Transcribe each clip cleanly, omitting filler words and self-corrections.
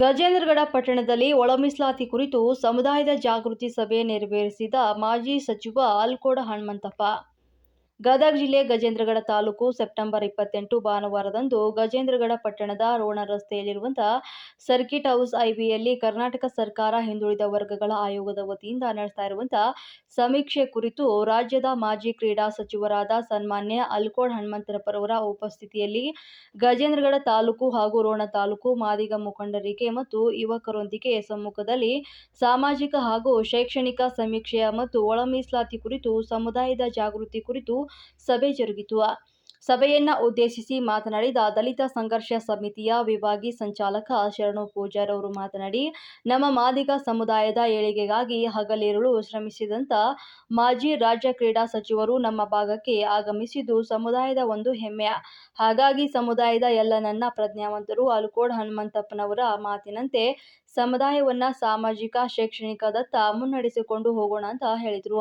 ಗಜೇಂದ್ರಗಡ ಪಟ್ಟಣದಲ್ಲಿ ಒಳ ಮೀಸಲಾತಿ ಕುರಿತು ಸಮುದಾಯದ ಜಾಗೃತಿ ಸಭೆ ನೆರವೇರಿಸಿದ ಮಾಜಿ ಸಚಿವ ಅಲ್ಕೋಡ ಹನುಮಂತಪ್ಪ. ಗದಗ ಜಿಲ್ಲೆ ಗಜೇಂದ್ರಗಡ ತಾಲೂಕು ಸೆಪ್ಟೆಂಬರ್ 28 ಭಾನುವಾರದಂದು ಗಜೇಂದ್ರಗಡ ಪಟ್ಟಣದ ರೋಣ ರಸ್ತೆಯಲ್ಲಿರುವಂತಹ ಸರ್ಕಿಟ್ ಹೌಸ್ ಐಬಿಯಲ್ಲಿ ಕರ್ನಾಟಕ ಸರ್ಕಾರ ಹಿಂದುಳಿದ ವರ್ಗಗಳ ಆಯೋಗದ ವತಿಯಿಂದ ನಡೆಸ್ತಾ ಇರುವಂತಹ ಸಮೀಕ್ಷೆ ಕುರಿತು ರಾಜ್ಯದ ಮಾಜಿ ಕ್ರೀಡಾ ಸಚಿವರಾದ ಸನ್ಮಾನ್ಯ ಅಲ್ಕೋಡ ಹನುಮಂತಪ್ಪರವರ ಉಪಸ್ಥಿತಿಯಲ್ಲಿ ಗಜೇಂದ್ರಗಡ ತಾಲೂಕು ಹಾಗೂ ರೋಣ ತಾಲೂಕು ಮಾದಿಗ ಮುಖಂಡರಿಗೆ ಮತ್ತು ಯುವಕರೊಂದಿಗೆ ಸಮ್ಮುಖದಲ್ಲಿ ಸಾಮಾಜಿಕ ಹಾಗೂ ಶೈಕ್ಷಣಿಕ ಸಮೀಕ್ಷೆಯ ಮತ್ತು ಒಳ ಮೀಸಲಾತಿ ಕುರಿತು ಸಮುದಾಯದ ಜಾಗೃತಿ ಕುರಿತು ಸಭೆ ಜರುಗಿತು. ಸಭೆಯನ್ನ ಉದ್ದೇಶಿಸಿ ಮಾತನಾಡಿದ ದಲಿತ ಸಂಘರ್ಷ ಸಮಿತಿಯ ವಿಭಾಗಿ ಸಂಚಾಲಕ ಶರಣು ಪೂಜಾರ್ ಅವರು ಮಾತನಾಡಿ, ನಮ್ಮ ಮಾದಿಗ ಸಮುದಾಯದ ಏಳಿಗೆಗಾಗಿ ಹಗಲಿರುಳು ಶ್ರಮಿಸಿದಂತ ಮಾಜಿ ರಾಜ್ಯ ಕ್ರೀಡಾ ಸಚಿವರು ನಮ್ಮ ಭಾಗಕ್ಕೆ ಆಗಮಿಸಿದ್ದು ಸಮುದಾಯದ ಒಂದು ಹೆಮ್ಮೆ. ಹಾಗಾಗಿ ಸಮುದಾಯದ ಎಲ್ಲ ನನ್ನ ಪ್ರಜ್ಞಾವಂತರು ಅಲ್ಕೋಡ ಹನುಮಂತಪ್ಪನವರ ಮಾತಿನಂತೆ ಸಮುದಾಯವನ್ನ ಸಾಮಾಜಿಕ ಶೈಕ್ಷಣಿಕದತ್ತ ಮುನ್ನಡೆಸಿಕೊಂಡು ಹೋಗೋಣ ಅಂತ ಹೇಳಿದರು.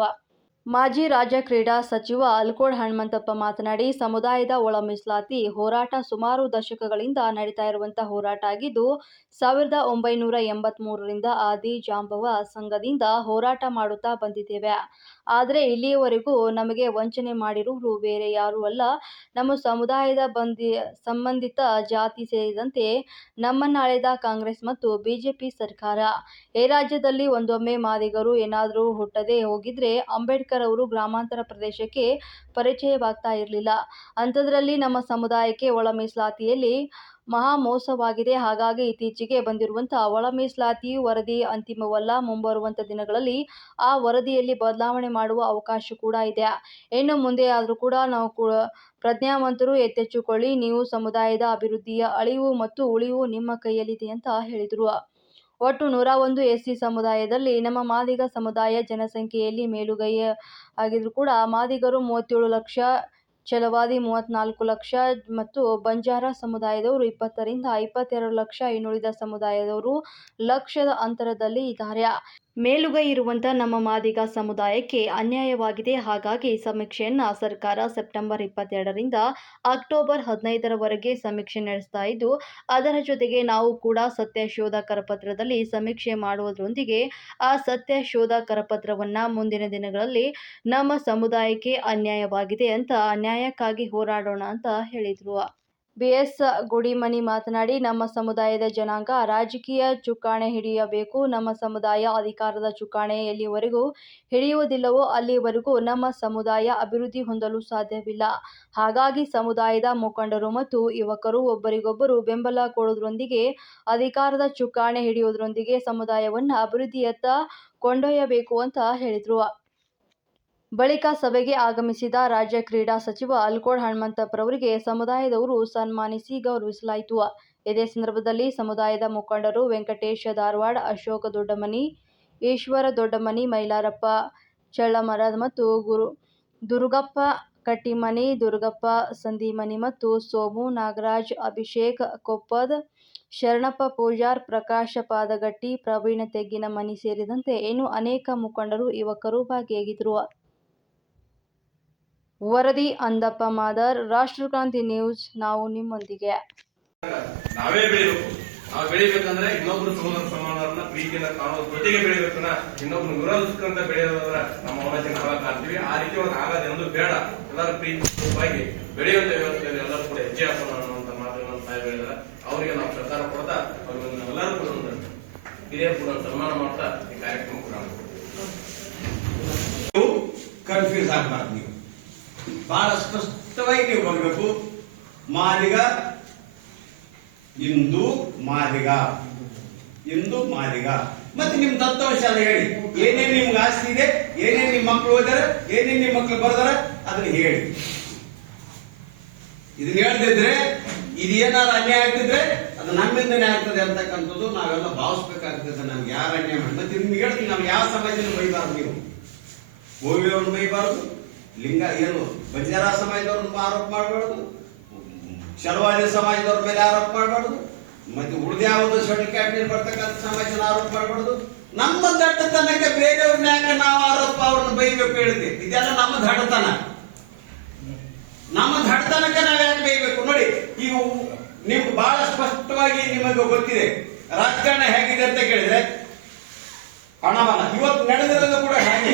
ಮಾಜಿ ರಾಜ್ಯ ಕ್ರೀಡಾ ಸಚಿವ ಅಲ್ಕೋಡ ಹನುಮಂತಪ್ಪ ಮಾತನಾಡಿ, ಸಮುದಾಯದ ಒಳ ಮೀಸಲಾತಿ ಹೋರಾಟ ಸುಮಾರು ದಶಕಗಳಿಂದ ನಡೀತಾ ಇರುವಂತಹ ಹೋರಾಟ ಆಗಿದ್ದು 1983ರಿಂದ ಆದಿ ಜಾಂಬವ ಸಂಘದಿಂದ ಹೋರಾಟ ಮಾಡುತ್ತಾ ಬಂದಿದ್ದೇವೆ. ಆದರೆ ಇಲ್ಲಿಯವರೆಗೂ ನಮಗೆ ವಂಚನೆ ಮಾಡಿರುವುದು ಬೇರೆ ಯಾರೂ ಅಲ್ಲ, ನಮ್ಮ ಸಮುದಾಯದ ಸಂಬಂಧಿತ ಜಾತಿ ಸೇರಿದಂತೆ ನಮ್ಮನ್ನ ಆಳಿದ ಕಾಂಗ್ರೆಸ್ ಮತ್ತು ಬಿಜೆಪಿ ಸರ್ಕಾರ. ಈ ರಾಜ್ಯದಲ್ಲಿ ಒಂದೊಮ್ಮೆ ಮಾದಿಗರು ಏನಾದರೂ ಹುಟ್ಟದೇ ಹೋಗಿದ್ರೆ ಅಂಬೇಡ್ಕರ್ ಅವರು ಗ್ರಾಮಾಂತರ ಪ್ರದೇಶಕ್ಕೆ ಪರಿಚಯವಾಗ್ತಾ ಇರಲಿಲ್ಲ. ಅಂಥದ್ರಲ್ಲಿ ನಮ್ಮ ಸಮುದಾಯಕ್ಕೆ ಒಳ ಮೀಸಲಾತಿಯಲ್ಲಿ ಮಹಾ ಮೋಸವಾಗಿದೆ. ಹಾಗಾಗಿ ಇತ್ತೀಚೆಗೆ ಬಂದಿರುವಂತಹ ಒಳ ಮೀಸಲಾತಿ ವರದಿ ಅಂತಿಮವಲ್ಲ. ಮುಂಬರುವಂತಹ ದಿನಗಳಲ್ಲಿ ಆ ವರದಿಯಲ್ಲಿ ಬದಲಾವಣೆ ಮಾಡುವ ಅವಕಾಶ ಕೂಡ ಇದೆ. ಇನ್ನು ಮುಂದೆ ಆದರೂ ಕೂಡ ನಾವು ಪ್ರಜ್ಞಾವಂತರು ಎಚ್ಚೆತ್ತುಕೊಳ್ಳಿ. ನೀವು ಸಮುದಾಯದ ಅಭಿವೃದ್ಧಿಯ ಅಳಿವು ಮತ್ತು ಉಳಿವು ನಿಮ್ಮ ಕೈಯಲ್ಲಿದೆ ಅಂತ ಹೇಳಿದರು. ಒಟ್ಟು 101 ಎಸ್ಸಿ ಸಮುದಾಯದಲ್ಲಿ ನಮ್ಮ ಮಾದಿಗ ಸಮುದಾಯ ಜನಸಂಖ್ಯೆಯಲ್ಲಿ ಮೇಲುಗೈ ಆಗಿದ್ರೂ ಕೂಡ ಮಾದಿಗರು 37 ಲಕ್ಷ, ಛಲವಾದಿ 34 ಲಕ್ಷ ಮತ್ತು ಬಂಜಾರ ಸಮುದಾಯದವರು 20ರಿಂದ 22 ಲಕ್ಷ, ಇನ್ನುಳಿದ ಸಮುದಾಯದವರು ಲಕ್ಷದ ಅಂತರದಲ್ಲಿ ಇದ್ದಾರೆ. ಮೇಲುಗೈ ಇರುವಂತಹ ನಮ್ಮ ಮಾದಿಗ ಸಮುದಾಯಕ್ಕೆ ಅನ್ಯಾಯವಾಗಿದೆ. ಹಾಗಾಗಿ ಸಮೀಕ್ಷೆಯನ್ನ ಸರ್ಕಾರ ಸೆಪ್ಟೆಂಬರ್ 22ರಿಂದ ಅಕ್ಟೋಬರ್ 15ರವರೆಗೆ ಸಮೀಕ್ಷೆ ನಡೆಸ್ತಾ ಇದ್ದು, ಅದರ ಜೊತೆಗೆ ನಾವು ಕೂಡ ಸತ್ಯಶೋಧ ಕರಪತ್ರದಲ್ಲಿ ಸಮೀಕ್ಷೆ ಮಾಡುವುದರೊಂದಿಗೆ ಆ ಸತ್ಯಶೋಧ ಕರಪತ್ರವನ್ನ ಮುಂದಿನ ದಿನಗಳಲ್ಲಿ ನಮ್ಮ ಸಮುದಾಯಕ್ಕೆ ಅನ್ಯಾಯವಾಗಿದೆ ಅಂತ ನ್ಯಾಯಕ್ಕಾಗಿ ಹೋರಾಡೋಣ ಅಂತ ಹೇಳಿದರು. ಬಿ.ಎಸ್. ಗುಡಿಮನಿ ಮಾತನಾಡಿ, ನಮ್ಮ ಸಮುದಾಯದ ಜನಾಂಗ ರಾಜಕೀಯ ಚುಕ್ಕಾಣಿ ಹಿಡಿಯಬೇಕು. ನಮ್ಮ ಸಮುದಾಯ ಅಧಿಕಾರದ ಚುಕ್ಕಾಣಿ ಎಲ್ಲಿವರೆಗೂ ಹಿಡಿಯುವುದಿಲ್ಲವೋ ಅಲ್ಲಿವರೆಗೂ ನಮ್ಮ ಸಮುದಾಯ ಅಭಿವೃದ್ಧಿ ಹೊಂದಲು ಸಾಧ್ಯವಿಲ್ಲ. ಹಾಗಾಗಿ ಸಮುದಾಯದ ಮುಖಂಡರು ಮತ್ತು ಯುವಕರು ಒಬ್ಬರಿಗೊಬ್ಬರು ಬೆಂಬಲ ಕೊಡುವುದರೊಂದಿಗೆ ಅಧಿಕಾರದ ಚುಕ್ಕಾಣಿ ಹಿಡಿಯುವುದರೊಂದಿಗೆ ಸಮುದಾಯವನ್ನ ಅಭಿವೃದ್ಧಿಯತ್ತ ಕೊಂಡೊಯ್ಯಬೇಕು ಅಂತ ಹೇಳಿದರು. ಬಳಿಕ ಸಭೆಗೆ ಆಗಮಿಸಿದ ರಾಜ್ಯ ಕ್ರೀಡಾ ಸಚಿವ ಅಲ್ಕೋಡ ಹನುಮಂತಪ್ಪರವರಿಗೆ ಸಮುದಾಯದವರು ಸನ್ಮಾನಿಸಿ ಗೌರವಿಸಲಾಯಿತು. ಇದೇ ಸಂದರ್ಭದಲ್ಲಿ ಸಮುದಾಯದ ಮುಖಂಡರು ವೆಂಕಟೇಶ ಧಾರವಾಡ, ಅಶೋಕ ದೊಡ್ಡಮನಿ, ಈಶ್ವರ ದೊಡ್ಡಮನಿ, ಮೈಲಾರಪ್ಪ ಚಳ್ಳಮರ ಮತ್ತು ದುರುಗಪ್ಪ ಕಟ್ಟಿಮನಿ, ದುರುಗಪ್ಪ ಸಂದಿಮನಿ ಮತ್ತು ಸೋಮು ನಾಗರಾಜ್, ಅಭಿಷೇಕ್ ಕೊಪ್ಪದ್, ಶರಣಪ್ಪ ಪೂಜಾರ್, ಪ್ರಕಾಶ ಪಾದಗಟ್ಟಿ, ಪ್ರವೀಣ ತೆಗ್ಗಿನಮನಿ ಸೇರಿದಂತೆ ಇನ್ನೂ ಅನೇಕ ಮುಖಂಡರು, ಯುವಕರು ಭಾಗಿಯಾಗಿದ್ದರು. ವರದಿ ಅಂದಪ್ಪ ಮಾದರ್, ರಾಷ್ಟ್ರಕ್ರಾಂತಿ ನ್ಯೂಸ್. ನಾವು ನಿಮ್ಮೊಂದಿಗೆ. ನಾವೇ ಬೆಳಿಬೇಕು. ನಾವು ಬೆಳಿಬೇಕಂದ್ರೆ ಇನ್ನೊಬ್ರು ಸಮಾನರನ್ನ ಪ್ರೀತಿಯಿಂದ ಕಾಣೋದ್ರ ಜೊತೆಗೆ ಬೆಳಿಬೇಕನ್ನ ಇನ್ನೊಬ್ರು ವಿರೋಧಿಸ್ಕೊಂತ ಬೆಳೆಯೋದ್ರ ನಮ್ಮ ಅವನತಿ ನಾವೇ ಕಾಣ್ತೀವಿ. ಆ ರೀತಿ ಒಂದು ಆಗೋದೇನೊಂದು ಬೇಡ. ಎಲ್ಲರೂ ಪ್ರೀತಿಯಾಗಿ ಬೆಳೆಯುವಂತ ವ್ಯವಸ್ಥೆಯಲ್ಲಿ ಎಲ್ಲರೂ ಕೂಡ ಹೆಜ್ಜೆ ಹಾಕೋಣ ಅನ್ನುವಂತ ಮಾತುಗಳನ್ನು ತಾಯಿ ಹೇಳಿದಾರೆ. ಅವರಿಗೆ ನಾವು ಸರ್ಕಾರ ಕೊಡ್ತಾ ಎಲ್ಲರೂ ಕೂಡ ಹಿರಿಯರು ಕೂಡ ಸನ್ಮಾನ ಮಾಡ್ತಾ ಈ ಕಾರ್ಯಕ್ರಮ ಕೂಡ ಕನ್ಫ್ಯೂಸ್ ಆಗಬಾರ್ದು. ನೀವು ಬಹಳ ಸ್ಪಷ್ಟವಾಗಿ ನೀವು ಬರಬೇಕು. ಮಾದಿಗ ಇಂದು ಮಾದಿಗ ಇಂದು ಮಾದಿಗ ಮತ್ತೆ ನಿಮ್ ತತ್ವಶಾಲೆ ಹೇಳಿ. ಏನೇನ್ ನಿಮ್ಗೆ ಆಸ್ತಿ ಇದೆ, ಏನೇನ್ ನಿಮ್ ಮಕ್ಕಳು ಓದಾರ, ಏನೇನ್ ನಿಮ್ ಮಕ್ಕಳು ಬರ್ದಾರ ಅದನ್ನ ಹೇಳಿ. ಇದನ್ನ ಹೇಳ್ತಿದ್ರೆ ಇದೇನಾದ್ರು ಅನ್ಯಾಯ ಆಗ್ತಿದ್ರೆ ಅದು ನಮ್ಮಿಂದನೇ ಆಗ್ತದೆ ಅಂತಕ್ಕಂಥದ್ದು ನಾವೆಲ್ಲ ಭಾವಿಸ್ಬೇಕಾಗ್ತದೆ. ನಮ್ಗೆ ಯಾರು ಅನ್ಯಾಯ ಮಾಡಿ ಮತ್ತೆ ನಿಮ್ಗೆ ಹೇಳ್ತೀನಿ, ನಾವು ಯಾವ ಸಮಾಜದಲ್ಲಿ ಬೈಬಾರ್ದು. ನೀವು ಗೋವಿಯವ್ರನ್ನ ಬೈಬಾರ್ದು, ಲಿಂಗ ಏನು ಬಂಜಾರ ಸಮಾಜದವ್ರನ್ನ ಆರೋಪ ಮಾಡಬಾರ್ದು, ಶರ್ವಾದಿ ಸಮಾಜದವ್ರ ಮೇಲೆ ಆರೋಪ ಮಾಡಬಾರ್ದು, ಮತ್ತೆ ಉಳಿದ್ಯಾವುದು ಶೆಡ್ಯೂಲ್ ಕ್ಯಾಬಿನೆಟ್ ಬರ್ತಕ್ಕಂಥ ಸಮಾಜದ ಆರೋಪ ಮಾಡಬಾರ್ದು. ನಮ್ಮ ದಟ್ಟತನಕ್ಕೆ ಬೇರೆಯವ್ರನ್ನ ಯಾಕೆ ನಾವು ಆರೋಪ ಅವ್ರನ್ನ ಬೈಬೇಕು ಹೇಳಿದ್ವಿ? ಇದೆಲ್ಲ ನಮ್ಮ ದಟ್ಟತನ. ನಮ್ಮ ದಟ್ಟತನಕ್ಕೆ ನಾವ್ ಯಾಕೆ ಬೈಬೇಕು? ನೋಡಿ, ಈಗ ನಿಮ್ಗೆ ಬಹಳ ಸ್ಪಷ್ಟವಾಗಿ ನಿಮ್ಮ ನಿಮಗೆ ಗೊತ್ತಿದೆ. ರಾಜಕಾರಣ ಹೇಗಿದೆ ಅಂತ ಕೇಳಿದ್ರೆ ಹಣಬಲ. ಇವತ್ತು ನಡೆದಿರೋದು ಕೂಡ ಹೇಗೆ?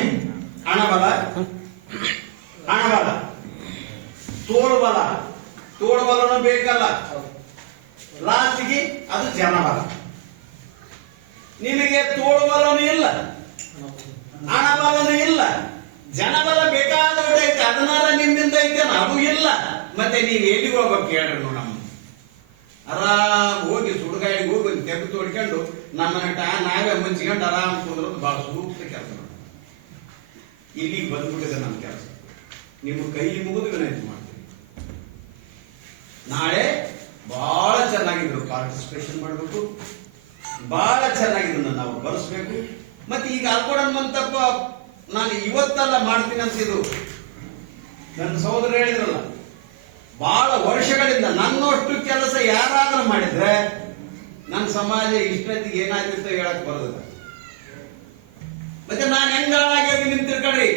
ಹಣಬಲ, ಹಣಬಲ, ತೋಳ್ಬಲ. ತೋಳ್ಬಲನೂ ಬೇಕಲ್ಲ, ಲಾಸ್ಟ್ಗೆ ಅದು ಜನಬಲ. ನಿಮಗೆ ತೋಳ್ಬಲನೂ ಇಲ್ಲ, ಹಣಬಲನೂ ಇಲ್ಲ, ಜನಬಲ ಬೇಕಾದಷ್ಟು ಐತೆ. ಅದನ್ನಾರ ನಿಮ್ಮಿಂದ ಐತೇನ? ಅದು ಇಲ್ಲ. ಮತ್ತೆ ನೀವು ಎಲ್ಲಿಗೆ ಹೋಗ್ಬೇಕು ಹೇಳ್ರಿ ನೋಡಮ್ಮ. ಆರಾಮ್ ಹೋಗಿ ಸುಡುಗಾಡಿಗೆ ಹೋಗಿ ಒಂದು ತೆಗೆದು ತೋಡ್ಕೊಂಡು ನಮ್ಮನ್ನ ನಾವೇ ಮುಂಚ್ಕೊಂಡು ಆರಾಮ್ ಕುಂದ್ರದು ಬಹಳ ಸೂಕ್ತ ಕೆಲಸ ಮಾಡಿ. ಇಲ್ಲಿಗೆ ಬಂದ್ಬಿಟ್ಟಿದೆ ನಮ್ಮ ಕೆಲಸ. ನಿಮ್ಮ ಕೈ ಮುಗಿದು ವಿನಂತಿ ಮಾಡ್ತೀವಿ. ನಾಳೆ ಬಹಳ ಚೆನ್ನಾಗಿದ್ರು ಪಾರ್ಟಿಸಿಪೇಷನ್ ಮಾಡಬೇಕು, ಬಹಳ ಚೆನ್ನಾಗಿದ್ದನ್ನ ನಾವು ಬಳಸ್ಬೇಕು. ಮತ್ತೆ ಈಗ ಅಲ್ಕೊಡನ್ಮಂತಪ್ಪ ನಾನು ಇವತ್ತೆಲ್ಲ ಮಾಡ್ತೀನಿ ಅಂತಿದ್ದು ನನ್ನ ಸಹೋದರ ಹೇಳಿದ್ರಲ್ಲ, ಬಹಳ ವರ್ಷಗಳಿಂದ ನನ್ನಷ್ಟು ಕೆಲಸ ಯಾರಾದ್ರೂ ಮಾಡಿದ್ರೆ ನನ್ನ ಸಮಾಜ ಇಷ್ಟೊತ್ತಿಗೆ ಏನಾಗಿತ್ತು ಹೇಳಕ್ ಬರೋದಿಲ್ಲ. ಮತ್ತೆ ನಾನು ಹೆಂಗ ಹಾಳಾಗಿ ನಿಂತಿರ್ಕಡ್ರಿ.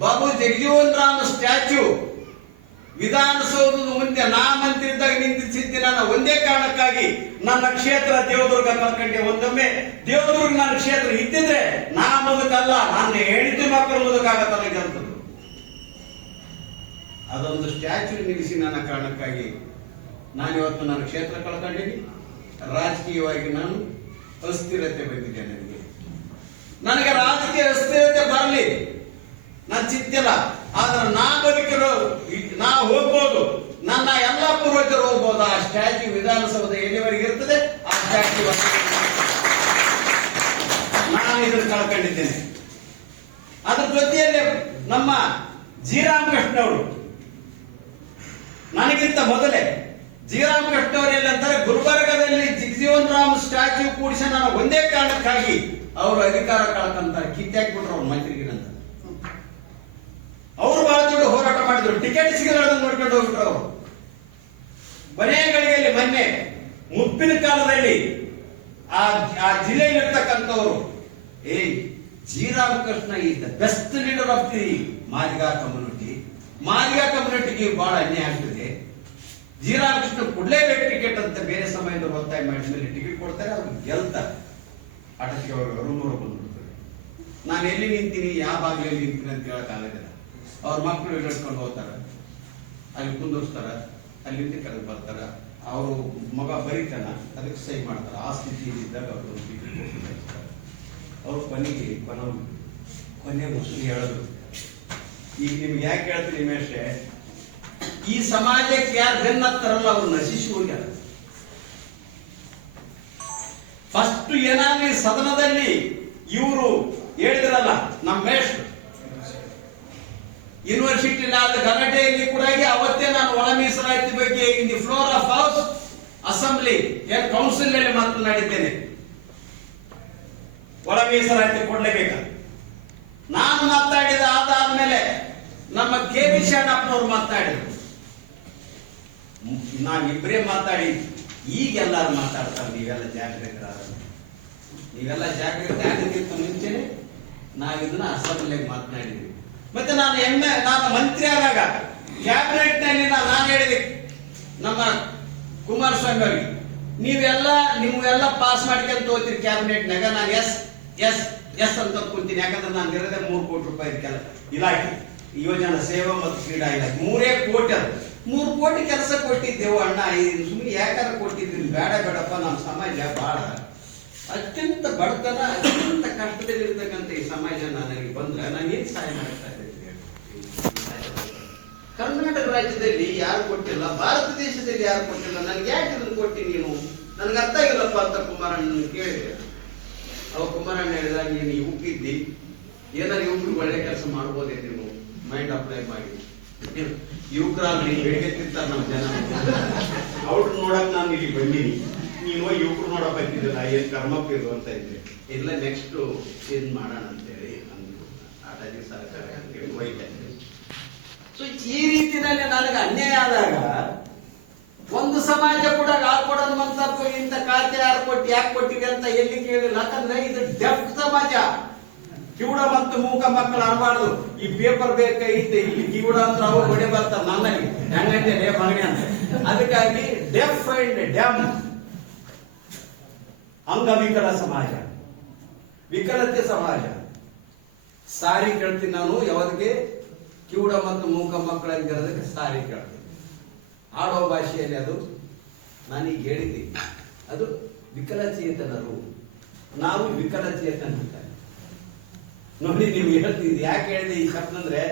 ಬಾಬು ಜಗಜೀವನ್ ರಾಮ್ ಸ್ಟ್ಯಾಚ್ಯೂ ವಿಧಾನಸೌಧದ ಮುಂದೆ ನಾ ಮಂತ್ರಿ ಇದ್ದಾಗ ನಿಂತಿಸಿದ್ದೆ. ನಾನು ಒಂದೇ ಕಾರಣಕ್ಕಾಗಿ ನನ್ನ ಕ್ಷೇತ್ರ ದೇವದುರ್ಗ ಕರ್ಕೊಂಡೆ. ಒಂದೊಮ್ಮೆ ದೇವದುರ್ಗ ನನ್ನ ಕ್ಷೇತ್ರ ಇದ್ದಿದ್ರೆ ನಾ ಬದುಕಲ್ಲ, ನನ್ನ ಹೆಂಡತಿ ಮಕ್ಕಳು ಬದುಕಾಗತ್ತಲ್ಲ ಅಂತದ್ದು. ಅದೊಂದು ಸ್ಟ್ಯಾಚ್ಯೂ ನಿಲ್ಲಿಸಿ ನನ್ನ ಕಾರಣಕ್ಕಾಗಿ ನಾನು ಇವತ್ತು ನನ್ನ ಕ್ಷೇತ್ರ ಕಳ್ಕೊಂಡಿದ್ದೀನಿ. ರಾಜಕೀಯವಾಗಿ ನಾನು ಅಸ್ಥಿರತೆ ಬಂದಿದೆ. ನನಗೆ ರಾಜಕೀಯ ಅಸ್ಥಿರತೆ ಬರಲಿ, ನಾನು ಚಿಂತಿಲ್ಲ. ಆದ್ರೆ ನಾ ಬದುಕಿರೋ ನಾ ಹೋಗ್ಬೋದು, ನನ್ನ ಎಲ್ಲ ಪೂರ್ವಜರು ಹೋಗ್ಬೋದು. ಆ ಸ್ಟ್ಯಾಚ್ಯೂ ವಿಧಾನಸೌಧ ಎಲ್ಲಿವರೆಗೆ ಇರ್ತದೆ ಆ ಸ್ಟ್ಯಾಚ್ಯೂ ನಾನು ಇದನ್ನು ಕಳ್ಕೊಂಡಿದ್ದೇನೆ. ಅದ್ರ ಜೊತೆಯಲ್ಲಿ ನಮ್ಮ ಜಿ ರಾಮಕೃಷ್ಣ ಅವರು ನನಗಿಂತ ಮೊದಲೇ ಜಿ ರಾಮಕೃಷ್ಣ ಅವರು ಎಲ್ಲಂತಾರೆ, ಗುಲ್ಬರ್ಗದಲ್ಲಿ ಜಗಜೀವನ್ ರಾಮ್ ಸ್ಟ್ಯಾಚ್ಯೂ ಕೂಡಿಸಿ ನಾನು ಒಂದೇ ಕಾರಣಕ್ಕಾಗಿ ಅವರು ಅಧಿಕಾರ ಕಳ್ಕೊಂತಾರೆ, ಕಿತ್ತಾಕ್ಬಿಟ್ರು ಅವ್ರ ಮಂತ್ರಿಗಿರಂತ. ಅವರು ಬಹಳ ದೊಡ್ಡ ಹೋರಾಟ ಮಾಡಿದ್ರು, ಟಿಕೆಟ್ ಸಿಗಲಾರ್ದು ನೋಡ್ಕೊಂಡು ಹೋಗ್ಬಿಟ್ರು ಅವರು. ಕೊನೆಯ ಗಳಿಗೆಯಲ್ಲಿ ಮೊನ್ನೆ ಮುಪ್ಪಿನ ಕಾಲದಲ್ಲಿ ಆ ಜಿಲ್ಲೆಯಲ್ಲಿರ್ತಕ್ಕಂಥವ್ರು, G Ramakrishna is the best leader of the Madiga community. Madiga ಕಮ್ಯುನಿಟಿಗೆ ಬಹಳ ಅನ್ಯಾಯ ಆಗ್ತದೆ, ಜಿ ರಾಮಕೃಷ್ಣ ಕೊಡ್ಲೇಬೇಕು ಟಿಕೆಟ್ ಅಂತ ಬೇರೆ ಸಮಯದಲ್ಲಿ ಒತ್ತಾಯ ಮಾಡಿದ ಮೇಲೆ ಟಿಕೆಟ್ ಕೊಡ್ತಾರೆ, ಅವ್ರು ಗೆಲ್ತಾರೆ. ಆಟಕ್ಕೆ ಅವರು ರೂಮರು ಬಂದ್ಬಿಡ್ತಾರೆ. ನಾನು ಎಲ್ಲಿ ನಿಂತೀನಿ, ಯಾವ ಬಾಗಿಲಲ್ಲಿ ನಿಂತೀನಿ ಅಂತ ಹೇಳಕ್ ಆಗೋದಿಲ್ಲ. ಅವ್ರ ಮಕ್ಕಳು ಹಿಡ್ಕೊಂಡು ಹೋಗ್ತಾರ, ಅಲ್ಲಿ ಕುಂದಿರ್ಸ್ತಾರ, ಅಲ್ಲಿಂದ ಕೆಳಗೆ ಬರ್ತಾರ. ಅವರು ಮಗ ಬರೀತಾನ, ಅದಕ್ಕೆ ಸಹಿ ಮಾಡ್ತಾರ. ಆ ಸ್ಥಿತಿಯಲ್ಲಿದ್ದಾಗ ಅವರು ಟಿಕೆಟ್ ಕೊಟ್ಟು ಅವ್ರು ಕೊನೆ ಮುಸುಲಿ ಹೇಳೋದು. ಈಗ ನಿಮ್ಗೆ ಯಾಕೆ ಹೇಳ್ತೀನಿ ನಿಮೇಶೆ, ಈ ಸಮಾಜಕ್ಕೆ ಯಾರು ಬೆನ್ನತ್ತಾರಲ್ಲ ಅವ್ರು ನಶಿಸಿ ಹೋಗ್ಯಾರ. ಫಸ್ಟ್ ಏನಾಗ್ಲಿ ಸದನದಲ್ಲಿ ಇವರು ಹೇಳಿದ್ರಲ್ಲ, ನಮ್ಮ ಮೇಷ್ಟ್ರು ಯೂನಿವರ್ಸಿಟಿ ಆದ ಗಲಾಟೆಯಲ್ಲಿ ಕೂಡ ಅವತ್ತೇ ನಾನು ಒಳ ಮೀಸಲಾತಿ ಬಗ್ಗೆ in the floor of house assembly council ನಲ್ಲಿ ಮಾತನಾಡಿದ್ದೇನೆ. ಒಳ ಮೀಸಲಾತಿ ಕೊಡ್ಲೇಬೇಕ. ನಾನು ಮಾತಾಡಿದ ಅದಾದ್ಮೇಲೆ ನಮ್ಮ ಕೆ ಬಿ ಶರಣಪ್ಪನವರು ಮಾತನಾಡಿದ್ರು. ನಾವಿಬ್ಬರೇ ಮಾತಾಡಿ, ಈಗೆಲ್ಲಾರು ಮಾತಾಡ್ತಾರೆ. ನೀವೆಲ್ಲ ಜಾಗೃತರಾದ, ನೀವೆಲ್ಲ ಜಾಗೃತಿಗಿಂತ ಮುಂಚೆನೆ ನಾವಿದನ್ನ ಅಸೆಂಬ್ಲಿಯಾಗಿ ಮಾತನಾಡಿದ್ವಿ. ಮತ್ತೆ ನಾನು ಮಂತ್ರಿ ಆದಾಗ ಕ್ಯಾಬಿನೆಟ್ ನಲ್ಲಿ ನಾನು ಹೇಳಿದೆ ನಮ್ಮ ಕುಮಾರಸ್ವಾಮಿ ಅವರಿಗೆ, ನೀವೆಲ್ಲ ಪಾಸ್ ಮಾಡ್ಕೊಂತ ಹೋಗ್ತೀರಿ ಕ್ಯಾಬಿನೆಟ್ನಾಗ, ನಾನು ಎಸ್ ಎಸ್ ಎಸ್ ಅಂತ ಕೂತೀನಿ. ಯಾಕಂದ್ರೆ ನಾನು ಇರೋದೇ 3 ಕೋಟಿ ರೂಪಾಯಿ ಇಲಾಖೆ, ಯೋಜನಾ ಸೇವಾ ಮತ್ತು ಕ್ರೀಡಾ ಇಲಾಖೆ 3 ಕೋಟಿ. ಅದು 3 ಕೋಟಿ ಕೆಲಸ ಕೊಟ್ಟಿದ್ದೆವು ಅಣ್ಣ. ಸುಮ್ಮನೆ ಯಾಕಾದ್ರೆ ಕೊಟ್ಟಿದ್ದೀನಿ, ಬೇಡಪ್ಪ, ನಮ್ಮ ಸಮಾಜ ಬಹಳ ಅತ್ಯಂತ ಬಡತನ, ಅತ್ಯಂತ ಕಷ್ಟದಲ್ಲಿರ್ತಕ್ಕಂಥ ಈ ಸಮಾಜ ನನಗೆ ಬಂದ್ರೆ ನಾನು ಏನ್ ಸಹಾಯ ಮಾಡ್ತಾ ಇದ್ದೀನಿ? ಕರ್ನಾಟಕ ರಾಜ್ಯದಲ್ಲಿ ಯಾರು ಕೊಟ್ಟಿಲ್ಲ, ಭಾರತ ದೇಶದಲ್ಲಿ ಯಾರು ಕೊಟ್ಟಿಲ್ಲ, ನನ್ಗೆ ಯಾಕೆ ಇದನ್ನು ಕೊಟ್ಟಿ ನೀನು? ನನ್ಗೆ ಅರ್ಥ ಆಗಿಲ್ಲಪ್ಪ ಅಂತ ಕುಮಾರಣ್ಣ ಕೇಳಿದೆ. ಅವ ಕುಮಾರಣ್ಣ ಹೇಳಿದ, ನೀನು ಯುವಕಿದ್ದಿ, ಏನಾದ್ರು ಯುವಕರು ಒಳ್ಳೆ ಕೆಲಸ ಮಾಡ್ಬೋದೇ, ನೀವು ಮೈಂಡ್ ಅಪ್ಲೈ ಮಾಡಿ. ಯುವಕರಾಗ್ಲಿ ಬೆಳಿಗ್ಗೆ ತಿಂತಾರೆ ನಮ್ಮ ಜನ, ಅವ್ರು ನೋಡಕ್ ನಾನು ಇಲ್ಲಿ ಬಂದೀನಿ, ನೀನು ಯುವಕರು ನೋಡಕ್ ಬಂದಿದ್ದಲ್ಲ, ಏನ್ ಕರ್ಮಪ್ಪ ಇದು ಅಂತ ಇದ್ದೆ. ಇಲ್ಲ ನೆಕ್ಸ್ಟ್ ಚೇಂಜ್ ಮಾಡೋಣ ಅಂತೇಳಿ ಅಂದ್ರು. ಆಟಾಗಿ ಸರ್ಕಾರ ಅಂತೇಳಿ ಹೋಯ್ತಾ. ಸೊ ಈ ರೀತಿಯಲ್ಲಿ ನನಗೆ ಅನ್ಯಾಯ ಆದಾಗ ಒಂದು ಸಮಾಜ ಕೂಡ ಹಾಕೊಡೋದಂತ ಇಂಥ ಖಾತೆ ಯಾರು ಕೊಟ್ಟು ಯಾಕೆ ಕೊಟ್ಟಿದೆ ಅಂತ ಎಲ್ಲಿ ಕೇಳಿಲ್ಲ. ಯಾಕಂದ್ರೆ ಇದು ಡೆಫ್ ಸಮಾಜ. ಕಿವುಡ ಮತ್ತು ಮೂಕ ಮಕ್ಕಳು ಅನ್ಬಾರ್ದು. ಈ ಪೇಪರ್ ಬೇಕಾಗಿತ್ತು, ಇಲ್ಲಿ ಕಿವುಡ ಅಂದ್ರೆ ಅವ್ರು ಹೊಡೆ ಬರ್ತಾರೆ ನನ್ನಲ್ಲಿ ಹೆಂಗಂತೆ ಮಗನೆ ಅಂತ. ಅದಕ್ಕಾಗಿ ಡೆಫ್ ಅಂಡ್ ಡ್ಯಾಮ್ ಅಂಗವಿಕಲ ಸಮಾಜ, ವಿಕಲತೆ ಸಮಾಜ. ಸಾರಿ ಕೇಳ್ತೀನಿ ನಾನು ಯಾವದಕ್ಕೆ ಕಿವುಡ ಮತ್ತು ಮೂಕ ಮಕ್ಕಳಂಗಿರೋದಕ್ಕೆ ಸಾರಿ ಕೇಳ್ತೀನಿ. ಆಡೋ ಭಾಷೆಯಲ್ಲಿ ಅದು ನಾನೀಗ ಹೇಳಿದ್ದೀನಿ. ಅದು ವಿಕಲಚೇತನರು, ನಾವು ವಿಕಲಚೇತನ. ನೋಡಿ ನೀವು ಹೇಳ್ತಿದ್ವಿ ಯಾಕೆ ಹೇಳಿದೆ ಈ ಶಬ್ದ ಅಂದ್ರೆ,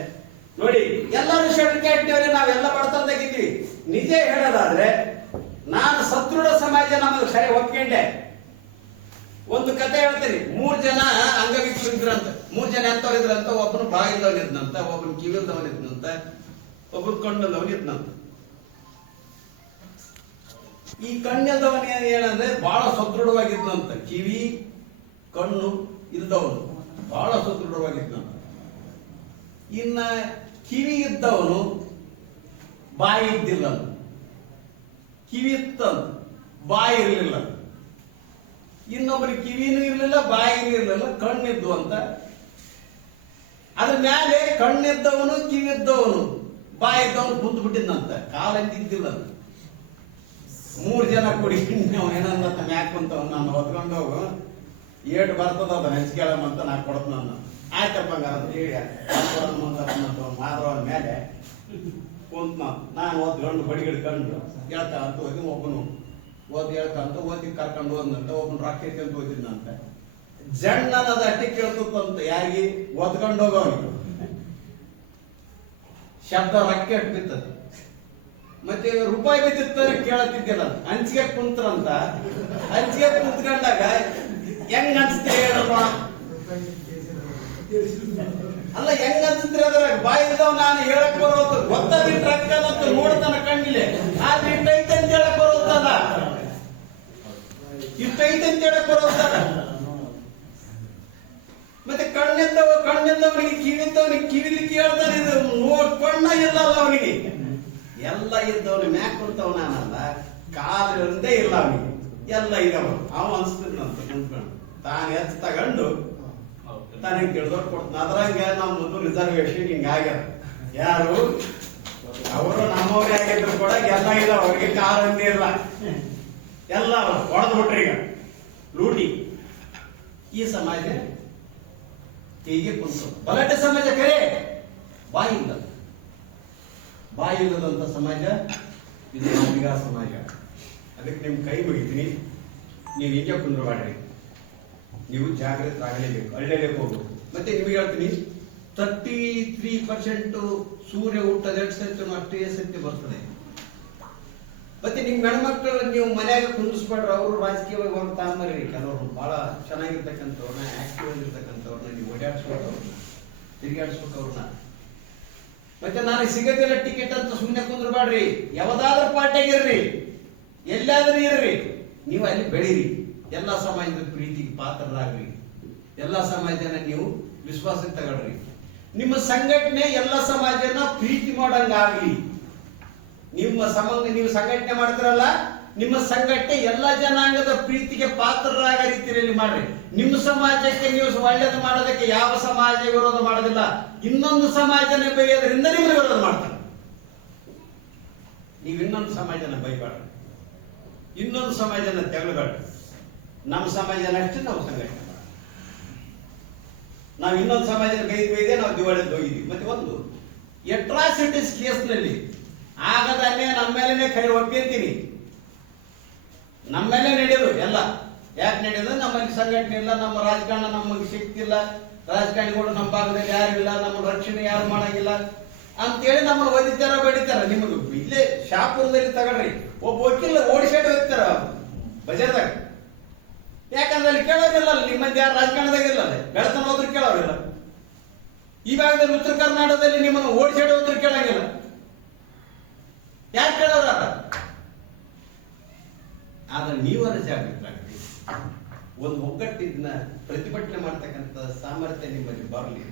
ನೋಡಿ ಎಲ್ಲರೂ ಶೆಡ್ಯೂಲ್ ನಾವೆಲ್ಲ ಬಡತನದಾಗಿದ್ದೀವಿ. ನಿಜ ಹೇಳೋದಾದ್ರೆ ನಾನು ಸದೃಢ ಸಮಾಜ ನಮಗೆ ಸರಿ ಒಪ್ಕೊಂಡೆ. ಒಂದು ಕತೆ ಹೇಳ್ತೀನಿ. 3 ಜನ ಅಂಗವಿಕಲರು ಇದ್ರಂತ. 3 ಜನ ಎಂತವ್ರು ಇದ್ರಂತ. ಒಬ್ಬನು ಬಾಯಿಲ್ದವನಿದ್ನಂತ, ಒಬ್ಬನು ಕಿವಿಲ್ದವನಿದ್ನಂತ, ಒಬ್ಬನು ಕಣ್ಣಲ್ದವನಿದ್ನಂತ. ಈ ಕಣ್ಣಲ್ದವನ ಏನಂದ್ರೆ ಬಹಳ ಸದೃಢವಾಗಿದ್ನಂತ. ಕಿವಿ ಕಣ್ಣು ಇಲ್ದವನು ಬಹಳ ಸದೃಢವಾಗಿದ್ನಂತ. ಇನ್ನ ಕಿವಿ ಇದ್ದವನು ಬಾಯಿ ಇದ್ದಿಲ್ಲ, ಕಿವಿ ಇತ್ತಂತ, ಬಾಯಿ ಇರಲಿಲ್ಲ. ಇನ್ನೊಬ್ಬರಿಗೆ ಕಿವಿನೂ ಇರ್ಲಿಲ್ಲ, ಬಾಯಿನೂ ಇರ್ಲಿಲ್ಲ, ಕಣ್ಣಿದ್ದು ಅಂತ. ಅದ್ರ ಮೇಲೆ ಕಣ್ಣಿದ್ದವನು, ಕಿವಿದ್ದವನು, ಬಾಯಿ ಇದ್ದವನು ಕುಂತು ಬಿಟ್ಟಿದ್ದಂತ. ಕಾಲಂತಿದ್ದಿಲ್ಲ. 3 ಜನ ಕೂಡಿ ಏನಂತ ಮ್ಯಾಕ್ ಕುಂತವ್ ನಾನು ಹೊತ್ಕೊಂಡು ಹೋಗು, ಏಟು ಬರ್ತದ ಅದ ಹೆಂಚ್ಕೇಳಮ್ಮಂತ ನಾ ಕೊಡ್ತ ನಾನು. ಆಯ್ತಪ್ಪ ಅಂತ ಹೇಳಿ ಮಾಧವನ ಮೇಲೆ ಕುಂತ ನಾನು ಓದ್ಕೊಂಡು ಬಡಿ ಹಿಡ್ಕೊಂಡು ಹೇಳ್ತಾ ಅಂತ ಹೋಗಿ ಒಬ್ಬನು ಹೇಳ್ಕಂತ ಓದಿ ಕರ್ಕೊಂಡು ಹೋದಂತ. ಒಬ್ಬನು ರೊಕ್ಕ ಅಂತ ಓದಿದ್ನಂತ. ಜಣ್ಣನದ ಅಟ್ಟಿ ಕೇಳ್ತಂತ. ಯಾರಿಗೆ ಓದ್ಕೊಂಡು ಹೋಗೋನಿಗೆ ಶಬ್ದ ರೊಕ್ಕ ಬಿತ್ತದ. ಮತ್ತೆ ರೂಪಾಯಿ ಬಿದ್ದಿರ್ತಾರೆ ಕೇಳತ್ತಿದ್ದಿಲ್ಲ. ಹಂಚಿಗೆ ಕುಂತ್ರಂತ. ಹಂಚಿಗೆ ಕುಂತ್ಕೊಂಡಾಗ ಹೆಂಗ್ ಅನ್ಸ್ತೀರಿ ಹೇಳಪ್ಪ? ಅಲ್ಲ ಹೆಂಗ್ ಅನ್ಸ್ತೀರಿ ಅದ್ರ ಬಾಯಿಲ್ದವ್ ನಾನು ಹೇಳಕ್ ಬರೋದು ಗೊತ್ತಾಗಿಟ್ಟು ರೊಕ್ಕ ಅಂತ ನೋಡ್ತಾನ ಕಣ್ಣಿಲೆ. ಆದ್ರೆ ಇಟ್ಟೈತೆ ಅಂತ ಹೇಳಕ್ ಬರೋದಲ್ಲ, ಇಟ್ಟೈತೆ ಅಂತ ಹೇಳಕ್ ಬರೋದಲ್ಲ. ಮತ್ತೆ ಕಣ್ಣಿದ್ದವನಿಗೆ ಕಿವಿದ್ದವನಿಗೆ ಕಿವಿಲಿ ಕೇಳ್ತಾನೆ. ಇದು ಕಣ್ಣ ಇಲ್ಲಲ್ಲ ಅವನಿಗೆ. ಎಲ್ಲ ಇದ್ದವನು ಮ್ಯಾಕ್ ಕುಂತವ್ ನಾನಲ್ಲ, ಕಾಲು ಒಂದೇ ಇಲ್ಲ ಅವನಿಗೆ, ಎಲ್ಲ ಇರವ. ಅವ ಅನ್ಸ್ತಿದ್ನಂತ ಕುಂತ್ಕೊಂಡು ತಾನು ಹೆಚ್ಚು ತಗೊಂಡು ತನಗೆ ತಿಳಿದವ್ರು ಕೊಡ್ತಾನ. ಅದ್ರಂಗೆ ನಮ್ಮದು ರಿಸರ್ವೇಶನ್ ಹಿಂಗಾಗ್ಯಾರ. ಯಾರು ಅವರು ನಮ್ಮವ್ರೇ ಆಗಿದ್ರು ಕೂಡ ಎಲ್ಲ ಇಲ್ಲ, ಅವ್ರಿಗೆ ಕಾಲು ಒಂದೇ ಇಲ್ಲ, ಎಲ್ಲ ಹೊಡೆದು ಬಿಟ್ರಿ. ಈಗ ಲೂಟಿ. ಈ ಸಮಾಜ ಹೀಗೆ ಕುಂತು ಬಲಾಟೆ ಸಮಾಜ ಕರೆ. ಬಾಯಿ ಇಲ್ಲದಂತ ಸಮಾಜ ಇದು ನಾವಿಗ ಸಮಾಜ. ಅದಕ್ಕೆ ನಿಮ್ ಕೈ ಮುಗಿತೀನಿ. ನೀವು ಹೀಗೆ ಕುಂದ್ರಬೇಡ್ರಿ, ನೀವು ಜಾಗೃತರಾಗಲೇಬೇಕು, ಅಳ್ಳೇಬೇಕು ಹೋಗ್ಬೇಕು. ಮತ್ತೆ ನಿಮ್ಗೆ ಹೇಳ್ತೀನಿ, 33% ಸೂರ್ಯ ಹುಟ್ಟದ 2 ಸತಿ ಅಷ್ಟೇ ಸತ್ಯ ಬರ್ತದೆ. ಮತ್ತೆ ನಿಮ್ ಗಂಡ್ಮಕ್ಳು ನೀವು ಮನ್ಯಾಗ ಕುಂದಿಸ್ಬೇಡ್ರ. ಅವರು ರಾಜಕೀಯವಾಗಿ ಒಂದು ತಾಂಬರಿ. ಕೆಲವರು ಬಹಳ ಚೆನ್ನಾಗಿರ್ತಕ್ಕಂಥವ್ರನ್ನ, ಆಕ್ಟಿವ್ ಆಗಿರ್ತಕ್ಕಂಥವ್ರನ್ನ ನೀವು ಓಡಾಡಿಸ್ಬೇಕು, ಅವ್ರನ್ನ ತಿರುಗಾಡಿಸ್ಬೇಕು ಅವ್ರನ್ನ. ಮತ್ತೆ ನನಗೆ ಸಿಗದಿಲ್ಲ ಟಿಕೆಟ್ ಅಂತ ಸುಮ್ಮನೆ ಕುಂದ್ರಬೇಡ್ರಿ. ಯಾವ್ದಾದ್ರೂ ಪಾರ್ಟಿಯಾಗಿರ್ರಿ, ಎಲ್ಲಾದ್ರೂ ಇರ್ರಿ, ನೀವು ಅಲ್ಲಿ ಬೆಳೀರಿ. ಎಲ್ಲಾ ಸಮಾಜದ ಪ್ರೀತಿಗೆ ಪಾತ್ರರಾಗ್ರಿ. ಎಲ್ಲಾ ಸಮಾಜನ ನೀವು ವಿಶ್ವಾಸಕ್ಕೆ ತಗೊಳ್ರಿ. ನಿಮ್ಮ ಸಂಘಟನೆ ಎಲ್ಲ ಸಮಾಜನ ಪ್ರೀತಿ ಮಾಡಂಗಾಗ್ಲಿ. ನಿಮ್ಮ ನೀವು ಸಂಘಟನೆ ಮಾಡ್ತಿರಲ್ಲ, ನಿಮ್ಮ ಸಂಘಟನೆ ಎಲ್ಲ ಜನಾಂಗದ ಪ್ರೀತಿಗೆ ಪಾತ್ರರಾಗ ರೀತಿಯಲ್ಲಿ ಮಾಡ್ರಿ. ನಿಮ್ಮ ಸಮಾಜಕ್ಕೆ ನೀವು ಒಳ್ಳೇದು ಮಾಡೋದಕ್ಕೆ ಯಾವ ಸಮಾಜ ವಿರೋಧ ಮಾಡೋದಿಲ್ಲ. ಇನ್ನೊಂದು ಸಮಾಜನ ಬೈಯೋದ್ರಿಂದ ನಿಮ್ಮನ್ನು ವಿರೋಧ ಮಾಡ್ತಾರೆ. ನೀವು ಇನ್ನೊಂದು ಸಮಾಜನ ಬೈಬಾರ್ದು, ಇನ್ನೊಂದು ಸಮಾಜನ ತೆಗಳಬೇಡ್ರಿ. ನಮ್ಮ ಸಮಾಜನ ಅಷ್ಟೇ ನಾವು ಸಂಘಟನೆ ಮಾಡ. ನಾವು ಇನ್ನೊಂದು ಸಮಾಜನ ಬೈದೆ ನಾವು ದಿವಾಳಿದ್ದು ಹೋಗಿದ್ವಿ. ಮತ್ತೆ ಒಂದು ಅಟ್ರಾಸಿಟೀಸ್ ಕೇಸ್ನಲ್ಲಿ ಆಗದನ್ನೇ ನಮ್ಮ ಮೇಲೆನೆ ಕೈ ಒಪ್ಪಿರ್ತೀನಿ. ನಮ್ಮ ಮೇಲೆ ನಡೆಯೋದು ಎಲ್ಲ ಯಾಕೆ ನಡೆಯೋದು? ನಮ್ಮಲ್ಲಿ ಸಂಘಟನೆ ಇಲ್ಲ, ನಮ್ಮ ರಾಜಕಾರಣ ನಮಗೆ ಶಕ್ತಿ ಇಲ್ಲ, ರಾಜಕಾರಣಿಗಳು ನಮ್ಮ ಭಾಗದಲ್ಲಿ ಯಾರು ಇಲ್ಲ, ನಮ್ಮ ರಕ್ಷಣೆ ಯಾರು ಮಾಡಂಗಿಲ್ಲ ಅಂತೇಳಿ ನಮ್ಮನ್ನು ಒದಿತಾರ ಬಡಿತಾರ. ನಿಮಗೆ ಇಲ್ಲೇ ಶಾಪುರದಲ್ಲಿ ತಗೊಳ್ರಿ, ಒಬ್ಬ ವಕೀಲ ಓಡಿಸಾಡಿ ಹೋಗ್ತಾರ ಬಜಾರ್ದಾಗ. ಯಾಕಂದ್ರೆ ಅಲ್ಲಿ ಕೇಳೋದಿಲ್ಲ, ನಿಮ್ಮಂತ ಯಾರು ರಾಜಕಾರಣದಾಗ ಇಲ್ಲ, ಬೆಳತನ ಹೋದ್ರು ಕೇಳೋರಿಲ್ಲ. ಈ ಭಾಗದಲ್ಲಿ ಉತ್ತರ ಕರ್ನಾಟಕದಲ್ಲಿ ನಿಮ್ಮನ್ನು ಓಡಿಸಾಡಿ ಹೋದ್ರು ಕೇಳಂಗಿಲ್ಲ. ಯಾರು ಕೇಳೋರ? ಆದ್ರೆ ನೀವರ ಜಾಗೃತರಾಗ್ತೀವಿ. ಒಂದು ಒಗ್ಗಟ್ಟಿನ ಪ್ರತಿಭಟನೆ ಮಾಡ್ತಕ್ಕಂಥ ಸಾಮರ್ಥ್ಯ ನಿಮ್ಮಲ್ಲಿ ಬರಲಿ.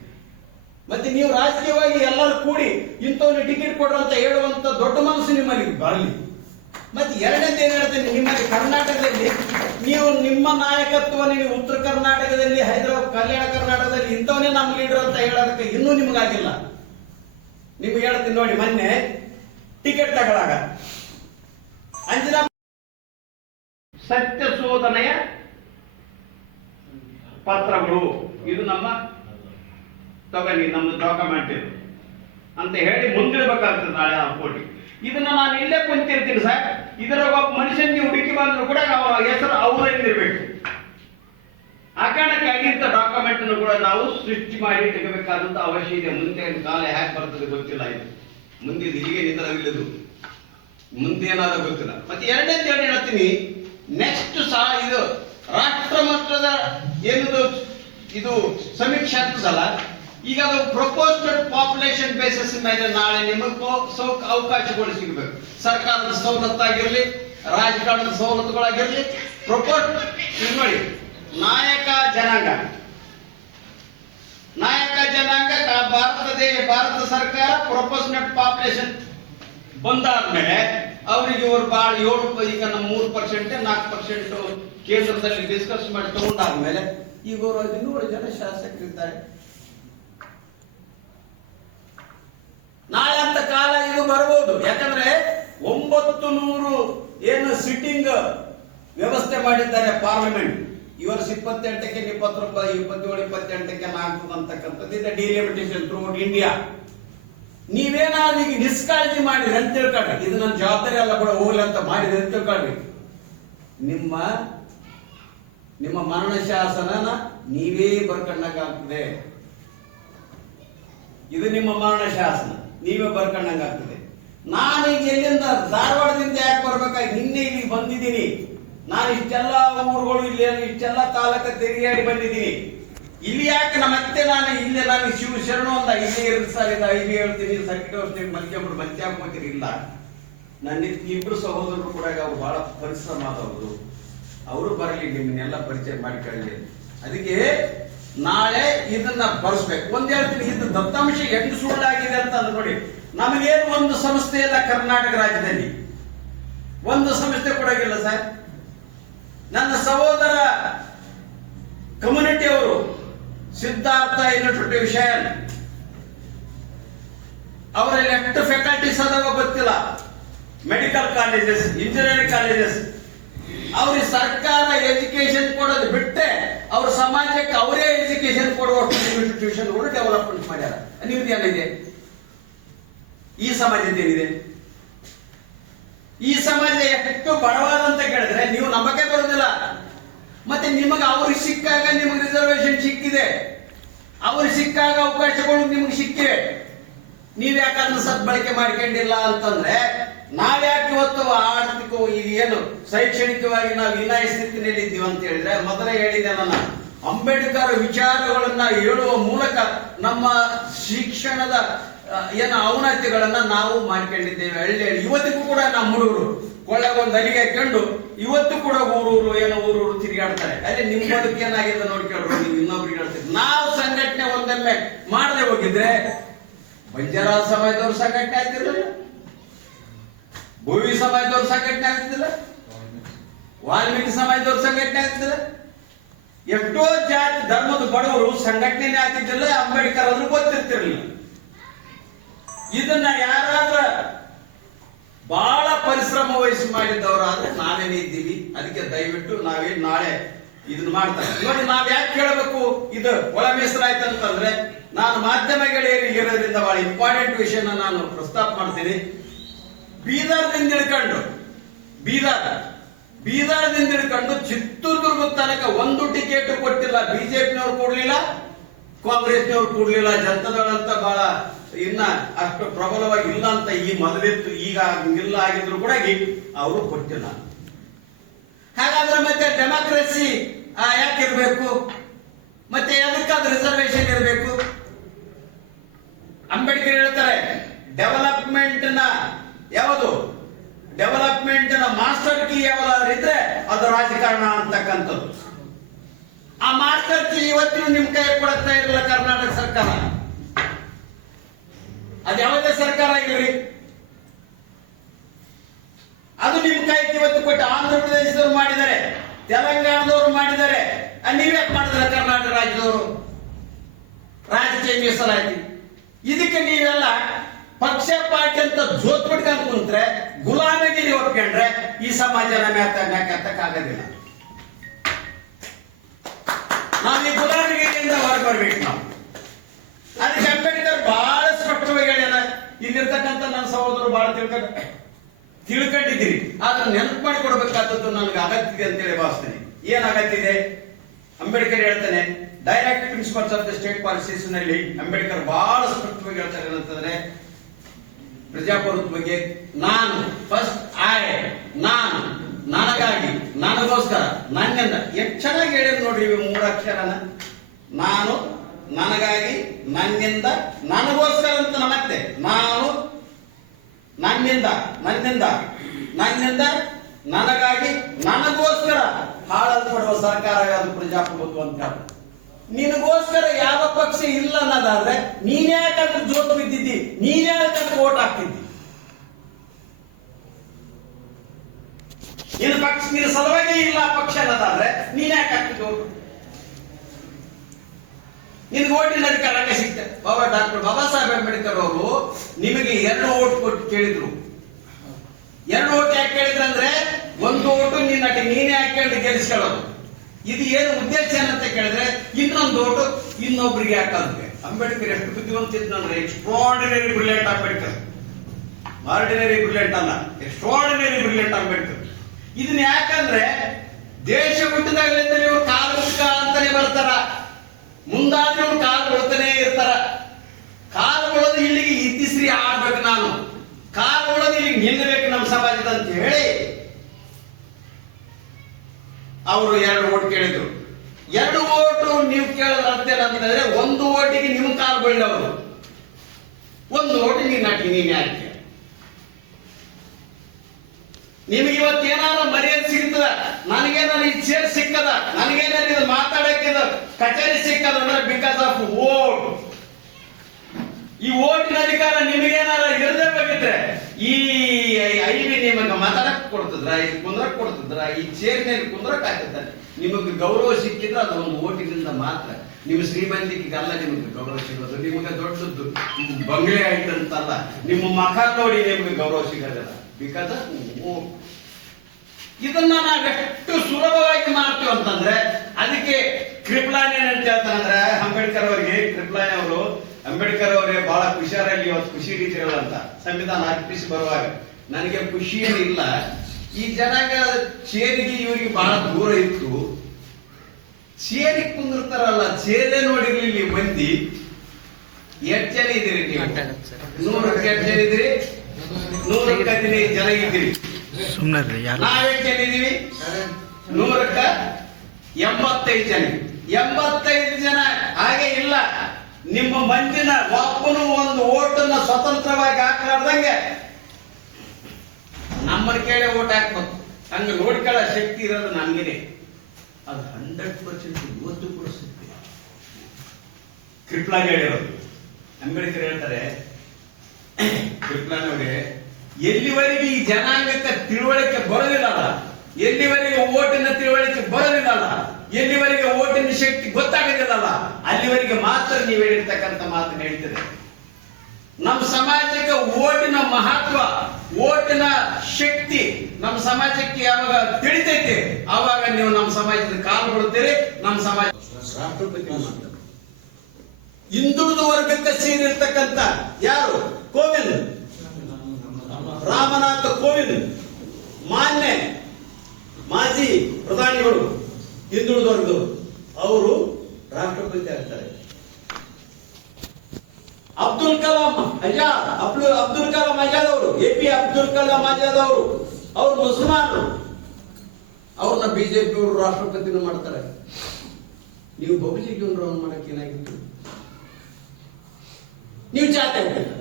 ಮತ್ತೆ ನೀವು ರಾಜಕೀಯವಾಗಿ ಎಲ್ಲರೂ ಕೂಡಿ ಇಂಥವ್ರಿಗೆ ಟಿಕೆಟ್ ಕೊಡ್ರು ಅಂತ ಹೇಳುವಂತ ದೊಡ್ಡ ಮನಸ್ಸು ನಿಮ್ಮಲ್ಲಿ ಬರಲಿ. ಮತ್ತೆ ಎರಡನೇದು ಏನ್ ಹೇಳ್ತೇನೆ, ನಿಮ್ಮಲ್ಲಿ ಕರ್ನಾಟಕದಲ್ಲಿ ನೀವು ನಿಮ್ಮ ನಾಯಕತ್ವವನ್ನು ನೀವು ಉತ್ತರ ಕರ್ನಾಟಕದಲ್ಲಿ, ಹೈದರಾಬಾದ್, ಕಲ್ಯಾಣ ಕರ್ನಾಟಕದಲ್ಲಿ ಇಂಥವನೇ ನಮ್ಮ ಲೀಡರ್ ಅಂತ ಹೇಳೋದಕ್ಕೆ ಇನ್ನೂ ನಿಮಗಾಗಿಲ್ಲ. ನಿಮ್ಗೆ ಹೇಳ್ತೀನಿ ನೋಡಿ, ಮೊನ್ನೆ ಟಿಕೆಟ್ ತಗೊಳಾಗ ಅಂಜನಾ ಸತ್ಯ ಶೋಧನೆಯ ಪತ್ರಗಳು, ಇದು ನಮ್ಮ ತಗೊಳ್ಳಿ ನಮ್ದು ಡಾಕ್ಯುಮೆಂಟ್ ಇದು ಅಂತ ಹೇಳಿ ಮುಂದಿಡ್ಬೇಕಾಗ್ತದೆ ನಾಳೆ ಆ ಕೋರ್ಟಿಗೆ. ಇದನ್ನ ನಾನು ಇಲ್ಲೇ ಕುಂತಿರ್ತೀನಿ ಸರ್, ಇದರ ಒಬ್ಬ ಮನುಷ್ಯನಿಗೆ ಹುಡುಕಿ ಬಂದ್ರು ಕೂಡ ಅವರ ಹೆಸರು ಅವರಲ್ಲಿರ್ಬೇಕು. ಆ ಕಾರಣಕ್ಕಾಗಿ ಇಂಥ ಡಾಕ್ಯುಮೆಂಟ್ ಕೂಡ ನಾವು ಸೃಷ್ಟಿ ಮಾಡಿ ತೆಗಬೇಕಾದಂತ ಅವಶ್ಯ ಇದೆ. ಮುಂದೆ ಕಾಲ ಹ್ಯಾಕ್ ಬರ್ತದೆ ಗೊತ್ತಿಲ್ಲ, ಇದು ಮುಂದೆ ಇಲ್ಲಿಗೆ ನಿಂತರವಿಲ್ಲದು, ಮುಂದೆ ಏನಾದ್ರೂ ಗೊತ್ತಿಲ್ಲ. ಮತ್ತೆ ಎರಡನೇದು ಏನು ಹೇಳ್ತೀನಿ, ನೆಕ್ಸ್ಟ್ ಇದು ರಾಷ್ಟ್ರ ಮಟ್ಟದ ಏನದು ಇದು ಸಮೀಕ್ಷೆ ಆಗ್ತದಲ್ಲ, ಈಗ ಅದು ಪ್ರಪೋಸ್ಡ್ ಪಾಪ್ಯುಲೇಷನ್ ಬೇಸಿಸ್ ಮೇಲೆ ನಾಳೆ ನಿಮಗೆ ಅವಕಾಶಗಳು ಸಿಗಬೇಕು. ಸರ್ಕಾರದ ಸವಲತ್ತಾಗಿರ್ಲಿ, ರಾಜಕಾರಣದ ಸವಲತ್ತುಗಳಾಗಿರ್ಲಿ, ಪ್ರಪೋಸ್ ನೋಡಿ, ನಾಯಕ ಜನಾಂಗ ಭಾರತ ಸರ್ಕಾರ ಪ್ರಪೋಸ್ಡ್ ಪಾಪ್ಯುಲೇಷನ್ ಬಂದಾದ್ಮೇಲೆ ಅವರಿಗೆ ಇವರು ಬಹಳ 7 ಈಗ ನಮ್ಮ 3% 4% ಕೇಂದ್ರದಲ್ಲಿ ಡಿಸ್ಕಸ್ ಮಾಡಿ ತಗೊಂಡಾದ್ಮೇಲೆ ಈಗ ಅವರು 17 ಜನ ಶಾಸಕರಿದ್ದಾರೆ. ನಾಳೆ ಅಂತ ಕಾಲ ಇದು ಬರ್ಬೋದು, ಯಾಕಂದ್ರೆ 900 ಏನು ಸಿಟ್ಟಿಂಗ್ ವ್ಯವಸ್ಥೆ ಮಾಡಿದ್ದಾರೆ ಪಾರ್ಲಿಮೆಂಟ್. ಇವರ್ಸ್ 28ಕ್ಕೆ 27, 28ಕ್ಕೆ 4 ಅಂತಕ್ಕಂಥದ್ದು ಇದೆ ಡಿಲಿಮಿಟೇಷನ್ ಥ್ರೂಔಟ್ ಇಂಡಿಯಾ. ನೀವೇನಾದ್ರೂ ಈಗ ನಿಷ್ಕಾಳಜಿ ಮಾಡಿದ್ರೆ ಅಂತ ತಿಳ್ಕೊಳ್ರಿ, ಇದು ನನ್ನ ಜವಾಬ್ದಾರಿ ಅಲ್ಲ ಕೂಡ ಹೋಗ್ಲಿ ಅಂತ ಮಾಡಿದ್ರೆ ಅಂತ ತಿಳ್ಕೊಳ್ರಿ, ನಿಮ್ಮ ಮರಣ ಶಾಸನ ನೀವೇ ಬರ್ಕೊಂಡಂಗಾಗ್ತದೆ. ಇದು ನಿಮ್ಮ ಮರಣ ಶಾಸನ ನೀವೇ ಬರ್ಕೊಂಡಂಗಾಗ್ತದೆ. ನಾನೀಗ ಎಲ್ಲಿಂದ ಧಾರವಾಡದಿಂದ ಯಾಕೆ ಬರ್ಬೇಕಾಗಿ ನಿನ್ನೆ ಇಲ್ಲಿ ಬಂದಿದ್ದೀನಿ. ನಾನು ಇಷ್ಟೆಲ್ಲ ಊರುಗಳು ಇಲ್ಲಿ ಇಷ್ಟೆಲ್ಲ ತಾಲೂಕ ತಿರುಗಾಡಿ ಬಂದಿದ್ದೀನಿ. ಇಲ್ಲಿ ಯಾಕೆ ಮತ್ತೆ ನಾನು ಶಿವ ಶರಣು ಅಂತ ಇಲ್ಲಿ ಇಲ್ಲಿ ಹೇಳ್ತೀನಿ, ಸರ್ಕಿಟ್ ಹೋಗ್ತೀನಿ, ಮಲ್ಕೊಂಡ್ರು ಮಂಚ ಹಾಕೋತೀನಿ. ಇಲ್ಲ, ನನ್ನ ಇಬ್ರು ಸಹೋದರರು ಕೂಡ ಅವ್ರು ಬಹಳ ಪರಿಶ್ರಮ ಆದವರು, ಅವರು ಬರಲಿ, ನಿಮ್ಮನ್ನೆಲ್ಲ ಪರಿಚಯ ಮಾಡಿಕೊಳ್ಳಿ. ಅದಕ್ಕೆ ನಾಳೆ ಇದನ್ನ ಬರ್ಸ್ಬೇಕು. ಒಂದ್ ಹೇಳ್ತೀನಿ, ಇದು ದತ್ತಾಂಶ ಹೆಂಗ್ ಸುಳ್ಳಾಗಿದೆ ಅಂತ ನೋಡಿ. ನಮಗೇನು ಒಂದು ಸಂಸ್ಥೆ ಇಲ್ಲ ಕರ್ನಾಟಕ ರಾಜ್ಯದಲ್ಲಿ, ಒಂದು ಸಂಸ್ಥೆ ಕೊಡೋಗಿಲ್ಲ ಸರ್. ನನ್ನ ಸಹೋದರ ಕಮ್ಯುನಿಟಿ ಅವರು ಸಿದ್ಧಾರ್ಥ ಇನ್ಸ್ಟಿಟ್ಯೂಷನ್ ಅವರಲ್ಲಿ ಎಷ್ಟು ಫ್ಯಾಕಲ್ಟೀಸ್ ಅದಾವ ಗೊತ್ತಿಲ್ಲ, ಮೆಡಿಕಲ್ ಕಾಲೇಜಸ್, ಇಂಜಿನಿಯರಿಂಗ್ ಕಾಲೇಜಸ್. ಅವ್ರಿಗೆ ಸರ್ಕಾರ ಎಜುಕೇಶನ್ ಕೊಡೋದು ಬಿಟ್ಟೆ ಅವ್ರ ಸಮಾಜಕ್ಕೆ ಅವರೇ ಎಜುಕೇಶನ್ ಕೊಡುವಷ್ಟು ಇನ್ಸ್ಟಿಟ್ಯೂಷನ್ಗಳು ಡೆವಲಪ್ಮೆಂಟ್ ಮಾಡ್ಯಾರ. ನಿಮ್ದು ಏನಿದೆ? ಈ ಸಮಾಜದ್ದೇನಿದೆ? ಈ ಸಮಾಜ ಎಷ್ಟು ಬಡವಾದ ಅಂತ ಕೇಳಿದ್ರೆ ನೀವು ನಂಬಕ್ಕೆ ಬರೋದಿಲ್ಲ. ಮತ್ತೆ ನಿಮಗೆ ಅವ್ರಿಗೆ ಸಿಕ್ಕಾಗ ನಿಮಗೆ ರಿಸರ್ವೇಶನ್ ಸಿಕ್ಕಿದೆ, ಅವ್ರಿಗೆ ಸಿಕ್ಕಾಗ ಅವಕಾಶಗಳು ನಿಮಗೆ ಸಿಕ್ಕಿವೆ, ನೀವ್ ಯಾಕಂದ್ರೆ ಸದ್ಬಳಕೆ ಮಾಡ್ಕೊಂಡಿಲ್ಲ ಅಂತಂದ್ರೆ ನಾವ್ಯಾಕೆ ಇವತ್ತು ಆರ್ಥಿಕವಾಗಿ ಏನು ಶೈಕ್ಷಣಿಕವಾಗಿ ನಾವು ಹೀನಾಯ ಸ್ಥಿತಿನಲ್ಲಿ ಇದ್ದೀವಿ ಅಂತ ಹೇಳಿದ್ರೆ, ಮೊದಲೇ ಹೇಳಿದೆ ನಾನು, ಅಂಬೇಡ್ಕರ್ ವಿಚಾರಗಳನ್ನ ಹೇಳುವ ಮೂಲಕ ನಮ್ಮ ಶಿಕ್ಷಣದ ಏನು ಅವನತಿಗಳನ್ನ ನಾವು ಮಾಡ್ಕೊಂಡಿದ್ದೇವೆ. ಹಳ್ಳಿ ಇವತ್ತಿಗೂ ಕೂಡ ನಮ್ಮ ಹುಡುಗರು ಕೊಳ್ಳಗೊಂದು ಅಲ್ಲಿಗೆ ಹಾಕೊಂಡು ಇವತ್ತು ಕೂಡ ಊರೂರು ತಿರುಗಾಡ್ತಾರೆ. ಅದೇ ನಿಮ್ಮ ಬದುಕು ಏನಾಗಿದೆ ನೋಡ್ಕೊಳ್ರು, ನೀವು ಇನ್ನೊಬ್ರಿಗೆ ಹೇಳ್ತೀರಿ. ನಾವು ಸಂಘಟನೆ ಒಂದೊಮ್ಮೆ ಮಾಡದೆ ಹೋಗಿದ್ರೆ ಬಂಜಾರ ಸಮಾಜದವ್ರ ಸಂಘಟನೆ ಆಗ್ತಿರ್ಲಿಲ್ಲ, ಭೋವಿ ಸಮಾಜದವ್ರ ಸಂಘಟನೆ ಆಗ್ತಿದ್ದಿಲ್ಲ, ವಾಲ್ಮೀಕಿ ಸಮಾಜದವ್ರ ಸಂಘಟನೆ ಆಗ್ತಿದ್ದಿಲ್ಲ, ಎಷ್ಟೋ ಜಾತಿ ಧರ್ಮದ ಬಡವರು ಸಂಘಟನೆ ಆಗ್ತಿದ್ದಿಲ್ಲ, ಅಂಬೇಡ್ಕರ್ ಅದ್ರು ಗೊತ್ತಿರ್ತಿರ್ಲಿಲ್ಲ. ಇದನ್ನ ಯಾರಾದ್ರೂ ಬಹಳ ಪರಿಶ್ರಮ ವಹಿಸಿ ಮಾಡಿದ್ದವರಾದ್ರೆ ನಾವೇನೇ ಇದ್ದೀವಿ. ಅದಕ್ಕೆ ದಯವಿಟ್ಟು ನಾವೇನ್ ನಾಳೆ ಇದನ್ನ ಮಾಡ್ತಾರೆ ನೋಡಿ. ನಾವ್ ಯಾಕೆ ಕೇಳಬೇಕು ಇದು ಒಳ ಮೀಸಲಾಯ್ತು ಅಂತಂದ್ರೆ, ನಾನು ಮಾಧ್ಯಮ ಗೆಳೆಯರಿಗಿರೋದ್ರಿಂದ ಬಹಳ ಇಂಪಾರ್ಟೆಂಟ್ ವಿಷಯನ ನಾನು ಪ್ರಸ್ತಾಪ ಮಾಡ್ತೀನಿ. ಬೀದರ್ದಿಂದ ಹಿಡ್ಕೊಂಡು ಚಿತ್ರದುರ್ಗ ತನಕ ಒಂದು ಟಿಕೆಟ್ ಕೊಟ್ಟಿಲ್ಲ. ಬಿಜೆಪಿನವ್ರು ಕೊಡ್ಲಿಲ್ಲ, ಕಾಂಗ್ರೆಸ್ನವ್ರು ಕೊಡ್ಲಿಲ್ಲ, ಜನತಾದಳ ಅಂತ ಬಹಳ ಇನ್ನ ಅಷ್ಟು ಪ್ರಬಲವಾಗಿ ಇಲ್ಲ ಅಂತ ಈ ಮೊದಲಿತ್ತು, ಈಗ ಇಲ್ಲ ಆಗಿದ್ರು ಕೂಡ ಅವರು ಕೊಟ್ಟಿಲ್ಲ. ಹಾಗಾದ್ರೆ ಮತ್ತೆ ಡೆಮಾಕ್ರಸಿ ಯಾಕಿರ್ಬೇಕು? ಮತ್ತೆ ಅದಕ್ಕಾದ ರಿಸರ್ವೇಶನ್ ಇರಬೇಕು. ಅಂಬೇಡ್ಕರ್ ಹೇಳ್ತಾರೆ, ಡೆವಲಪ್ಮೆಂಟ್ ನ ಮಾಸ್ಟರ್ ಕೀ ಯಾವ್ದಾದ್ರಿದ್ರೆ ಅದು ರಾಜಕಾರಣ ಅಂತಕ್ಕಂಥದ್ದು. ಆ ಮಾಸ್ಟರ್ ಕೀ ಇವತ್ತಿನ ನಿಮ್ ಕೈ ಕೊಡುತ್ತಾ ಇರಲಿಲ್ಲ ಕರ್ನಾಟಕ ಸರ್ಕಾರ. ಅದು ಯಾವುದೇ ಸರ್ಕಾರ ಆಗಿರ್ರಿ, ಅದು ನಿಮ್ ಕೈ ಇವತ್ತು ಕೊಟ್ಟು ಆಂಧ್ರ ಪ್ರದೇಶದವ್ರು ಮಾಡಿದ್ದಾರೆ, ತೆಲಂಗಾಣದವರು ಮಾಡಿದ್ದಾರೆ. ನೀವ್ಯಾಕೆ ಮಾಡಿದ್ರೆ ಕರ್ನಾಟಕ ರಾಜ್ಯದವರು? ರಾಜಕೀಯ ಮೀಸಲಾತಿ. ಇದಕ್ಕೆ ನೀವೆಲ್ಲ ಪಕ್ಷ ಪಾರ್ಟಿ ಅಂತ ಜೋತ್ ಬಿಟ್ಕೊಂಡು ಕುಂತ್ರೆ, ಗುಲಾಮಿಗಿರಿ ಒಪ್ಕೊಂಡ್ರೆ ಈ ಸಮಾಜ ನಮ್ಯಾಕಾಗೋದಿಲ್ಲ. ನಾವು ಈ ಗುಲಾಮಗಿರಿಯಿಂದ ಹೊರಗೆ ಬರ್ಬೇಕು ನಾವು. ಅದಕ್ಕೆ ಅಂಬೇಡ್ಕರ್ ಬಹಳ ಸ್ಪಷ್ಟವಾಗಿ ಹೇಳ್ಯಾರ. ಇಲ್ಲಿರ್ತಕ್ಕಂಥ ನನ್ನ ಸಹೋದರರು ಬಹಳ ತಿಳ್ಕೊಂಡಿದ್ದೀರಿ, ಆದ್ರೆ ನೆನಪು ಮಾಡಿ ಕೊಡ್ಬೇಕಾದದ್ದು ನನಗೆ ಅಗತ್ಯ ಇದೆ ಅಂತೇಳಿ ಭಾವಿಸ್ತೇನೆ. ಏನ್ ಅಗತ್ಯ ಇದೆ? ಅಂಬೇಡ್ಕರ್ ಹೇಳ್ತಾನೆ, direct principles of the state policies ನಲ್ಲಿ ಅಂಬೇಡ್ಕರ್ ಬಹಳ ಸ್ಪಷ್ಟವಾಗಿ ಹೇಳ್ತಾರೆ ಏನಂತಂದ್ರೆ, ಪ್ರಜಾಪ್ರಭುತ್ವ ಬಗ್ಗೆ ನಾನು ಫಸ್ಟ್ ನಾನು ನನಗಾಗಿ ನನಗೋಸ್ಕರ ನನ್ನಿಂದ ಎಷ್ಟು ಚೆನ್ನಾಗಿ ಹೇಳಿದ್ರು ನೋಡ್ರಿ ಇವು 3 ಅಕ್ಷರನ. ನಾನು ನನಗಾಗಿ ನನ್ನಿಂದ ನನಗೋಸ್ಕರ ಅಂತ ಮತ್ತೆ ನಾನು ನನ್ನಿಂದ ನನಗಾಗಿ ನನಗೋಸ್ಕರ ಹಾಳಲ್ಪಡುವ ಸರ್ಕಾರ ಯಾವುದು? ಪ್ರಜಾಪ್ರಭುತ್ವ ಅಂತ ಹೇಳ. ನಿನಗೋಸ್ಕರ ಯಾವ ಪಕ್ಷ ಇಲ್ಲ ಅನ್ನೋದಾದ್ರೆ ನೀನ್ಯಾಕಂತ ಜೋತು ಬಿದ್ದಿದ್ದಿ, ನೀನ್ಯಾಕಂತ ಓಟ್ ಹಾಕ್ತಿದ್ದಿ? ನಿನ್ನ ಪಕ್ಷ ನಿನ್ನ ಸಲುವಾಗಿ ಇಲ್ಲ ಪಕ್ಷ ಅನ್ನೋದಾದ್ರೆ ನೀನ್ಯಾಕೆ ಹಾಕ್ತಿದ್ದಿ ಓಟು? ನಿನ್ಗೆ ಓಟಿನ ಅಧಿಕಾರ ಸಿಗ್ತದೆ. ಡಾಕ್ಟರ್ ಬಾಬಾ ಸಾಹೇಬ್ ಅಂಬೇಡ್ಕರ್ ಅವರು ನಿಮಗೆ 2 ಓಟ್ ಕೊಟ್ಟು ಕೇಳಿದ್ರು. 2 ಓಟ್ ಯಾಕೆ ಕೇಳಿದ್ರು ಅಂದ್ರೆ, 1 ಓಟು ನೀನೇ ಹಾಕೊಂಡು ಗೆಲ್ಲಿಸ್ಕೊಳ್ಳೋದು. ಇದು ಏನು ಉದ್ದೇಶ ಏನಂತ ಕೇಳಿದ್ರೆ, ಇನ್ನೊಂದು ಓಟು ಇನ್ನೊಬ್ರಿಗೆ ಹಾಕೋದಕ್ಕೆ. ಅಂಬೇಡ್ಕರ್ ಎಷ್ಟು ಬುದ್ಧಿವಂತ ಇದ್ದಂದ್ರೆ, extraordinary brilliant Ambedkar, ordinary brilliant ಅಲ್ಲ, ಎಕ್ಸ್ಟ್ರಾರ್ಡಿನರಿ ಬ್ರಿಲಿಯಂಟ್ ಅಂಬೇಡ್ಕರ್. ಇದನ್ನ ಯಾಕಂದ್ರೆ ದೇಶ ಹುಟ್ಟಿದಾಗಲಿಂದ ಇವರು ಕಾರ್ಮಿಕ ಅಂತಾನೆ ಬರ್ತಾರ, ಮುಂದಾದ್ರೆ ಇವ್ರು ಕಾಲು ಬಿಡ್ತಾನೆ ಇರ್ತಾರ. ಕಾಲು ಬಿಡೋದು ಇಲ್ಲಿಗೆ ಇತಿಶ್ರೀ ಆಡ್ಬೇಕು, ನಾನು ಕಾಲು ಬಿಡೋದು ಇಲ್ಲಿಗೆ ನಿಲ್ಲಬೇಕು ನಮ್ಮ ಸಮಾಜದ ಅಂತ ಹೇಳಿ ಅವರು 2 ಓಟ್ ಕೇಳಿದ್ರು. 2 ಓಟು ನೀವು ಕೇಳಿದ್ರ ಅಂತೇನಂತಂದ್ರೆ, 1 ಓಟಿಗೆ ನಿಮ್ ಕಾಲು ಬೀಳಿ ಅವರು, 1 ಓಟಿಗೆ ನೀನ್ ಯಾಕೆ? ನಿಮಗೆ ಇವತ್ತೇನಾದ್ರು ಮರ್ಯಾದೆ ಸಿಗ್ತದ, ನನಗೇನಾದ್ರು ಈ ಚೇರ್ ಸಿಕ್ಕದ, ನನಗೇನಾದ್ರು ಇದು ಮಾತಾಡಕ್ಕೆ ಕಚೇರಿ ಸಿಕ್ಕದ ಅಂದ್ರೆ ಬಿಕಾಸ್ ಆಫ್ ವೋಟ್. ಈ ಓಟಿನ ಅಧಿಕಾರ ನಿಮಗೇನಾರ ಇರದೇ ಬೇಕಿದ್ರೆ ಈ ಐವಿ ನಿಮಗೆ ಮಾತಾಡಕ್ ಕೊಡ್ತಿದ್ರ, ಈ ಕುಂದ್ರಕ್ ಕೊಡ್ತಿದ್ರ, ಈ ಚೇರಿನಲ್ಲಿ ಕುಂದ್ರಕ್ ಆಗ್ತದ. ನಿಮಗೆ ಗೌರವ ಸಿಕ್ಕಿದ್ರೆ ಅದು ಒಂದು ಓಟಿನಿಂದ ಮಾತ್ರ. ನಿಮ್ಮ ಶ್ರೀಮಂತಿಗೆಲ್ಲ ನಿಮಗೆ ಗೌರವ ಸಿಗೋದು, ನಿಮಗೆ ದೊಡ್ಡದ್ದು ಬಂಗ್ಲೆ ಆಯ್ತಂತಲ್ಲ, ನಿಮ್ಮ ಮಖ ನೋಡಿ ನಿಮ್ಗೆ ಗೌರವ ಸಿಗೋದಿಲ್ಲ. ಬಿಕಾಸ್ ಇದನ್ನ ನಾವೆಷ್ಟು ಸುಲಭವಾಗಿ ಮಾಡ್ತೀವಿ ಅಂತಂದ್ರೆ, ಅದಕ್ಕೆ ಕೃಪಲಾನಿ ಅಂತ ಹೇಳ್ತಾನಂದ್ರೆ ಅಂಬೇಡ್ಕರ್ ಅವರಿಗೆ, ಕೃಪಲಾನಿ ಅವರು ಅಂಬೇಡ್ಕರ್ ಅವರೇ ಬಹಳ ಖುಷಿಯಾರಲ್ಲಿ ಇವತ್ತು ಖುಷಿ ರೀತಿಗಳಂತ ಸಂವಿಧಾನ ಅರ್ಪಿಸಿ ಬರುವಾಗ ನನಗೆ ಖುಷಿ ಏನಿಲ್ಲ. ಈ ಜನಾಂಗ ಚೇರಿಗೆ ಇವರಿಗೆ ಬಹಳ ದೂರ ಇತ್ತು. ಚೇರಿಗೆ ಕುಂದಿರ್ತಾರಲ್ಲ, ಚೇರೇ ನೋಡಿರ್ಲಿಲ್ಲ ಮಂದಿ. 8 ಜನ ಇದ್ದೀರಿ ನೀವು, 100ಕ್ಕೆ 8 ಜನ ಇದ್ದೀರಿ, 100ಕ್ಕೆ 15 ಜನ ಇದ್ದೀರಿ. ನಾವೆಷ್ಟು ಜನ ಇದೀವಿ? 100ಕ್ಕೆ 85 ಜನ. 85 ಜನ ಹಾಗೆ ಇಲ್ಲ. ನಿಮ್ಮ ಮಂದಿನ ಒಬ್ಬನು ಒಂದು ಓಟನ್ನ ಸ್ವತಂತ್ರವಾಗಿ ಹಾಕಲಾರ್ದಂಗೆ ನಮ್ಮನ್ನ ಕೇಳಿ ಓಟ್ ಹಾಕ್ಬೇಕು. ಹಂಗ ನೋಡ್ಕೊಳ್ಳೋ ಶಕ್ತಿ ಇರೋದು ನಮ್ಗೆ. ಅದು 100% ಇವತ್ತು ಕೂಡ ಸಿಗ್ತದೆ. ಕೃಪಲಾನಿ ಹೇಳಿರೋದು. ಅಂಬೇಡ್ಕರ್ ಹೇಳ್ತಾರೆ, ಕೃಪಲಾನಿ ಅವರೇ, ಎಲ್ಲಿವರೆಗೆ ಈ ಜನಾಂಗಕ್ಕೆ ತಿಳುವಳಿಕೆ ಬರೋದಿಲ್ಲಲ್ಲ, ಎಲ್ಲಿವರೆಗೆ ಓಟಿನ ತಿಳುವಳಿಕೆ ಬರೋದಿಲ್ಲಲ್ಲ, ಎಲ್ಲಿವರೆಗೆ ಓಟಿನ ಶಕ್ತಿ ಗೊತ್ತಾಗೋದಿಲ್ಲಲ್ಲ, ಅಲ್ಲಿವರೆಗೆ ಮಾತ್ರ ನೀವು ಹೇಳಿರ್ತಕ್ಕಂಥ ಮಾತನ್ನು ಹೇಳ್ತದೆ. ನಮ್ಮ ಸಮಾಜಕ್ಕೆ ಓಟಿನ ಮಹತ್ವ, ಓಟಿನ ಶಕ್ತಿ ನಮ್ಮ ಸಮಾಜಕ್ಕೆ ಯಾವಾಗ ತಿಳಿತೈತೆ ಆವಾಗ ನೀವು ನಮ್ಮ ಸಮಾಜದ ಕಾಲು ಬಿಡುತ್ತೀರಿ. ನಮ್ಮ ಸಮಾಜ ರಾಷ್ಟ್ರಪತಿ ಹಿಂದುಳಿದ ವರ್ಗಕ್ಕೆ ಸೇರಿರ್ತಕ್ಕಂಥ ಯಾರು? ಕೋವಿಂದ್, ರಾಮನಾಥ ಕೋವಿಂದ್, ಮಾಜಿ ಪ್ರಧಾನಿಗಳು ಹಿಂದುಳಿದ ವರ್ಗದವರು, ಅವರು ರಾಷ್ಟ್ರಪತಿ ಆಗ್ತಾರೆ. ಅಬ್ದುಲ್ ಕಲಾಂ ಆಜಾದ್ ಅವರು, ಎಪಿ ಅಬ್ದುಲ್ ಕಲಾಂ ಆಜಾದ್ ಅವರು, ಅವರು ಮುಸಲ್ಮಾನರು, ಅವ್ರನ್ನ ಬಿಜೆಪಿ ಅವರು ರಾಷ್ಟ್ರಪತಿನೂ ಮಾಡ್ತಾರೆ. ನೀವು ಬಬುಜಿ ಜೀವನರವ್ರನ್ನ ಮಾಡಕ್ಕೆ ಏನಾಗಿತ್ತು? ನೀವು ಜಾತೆ ಹೋಗಿಲ್ಲ.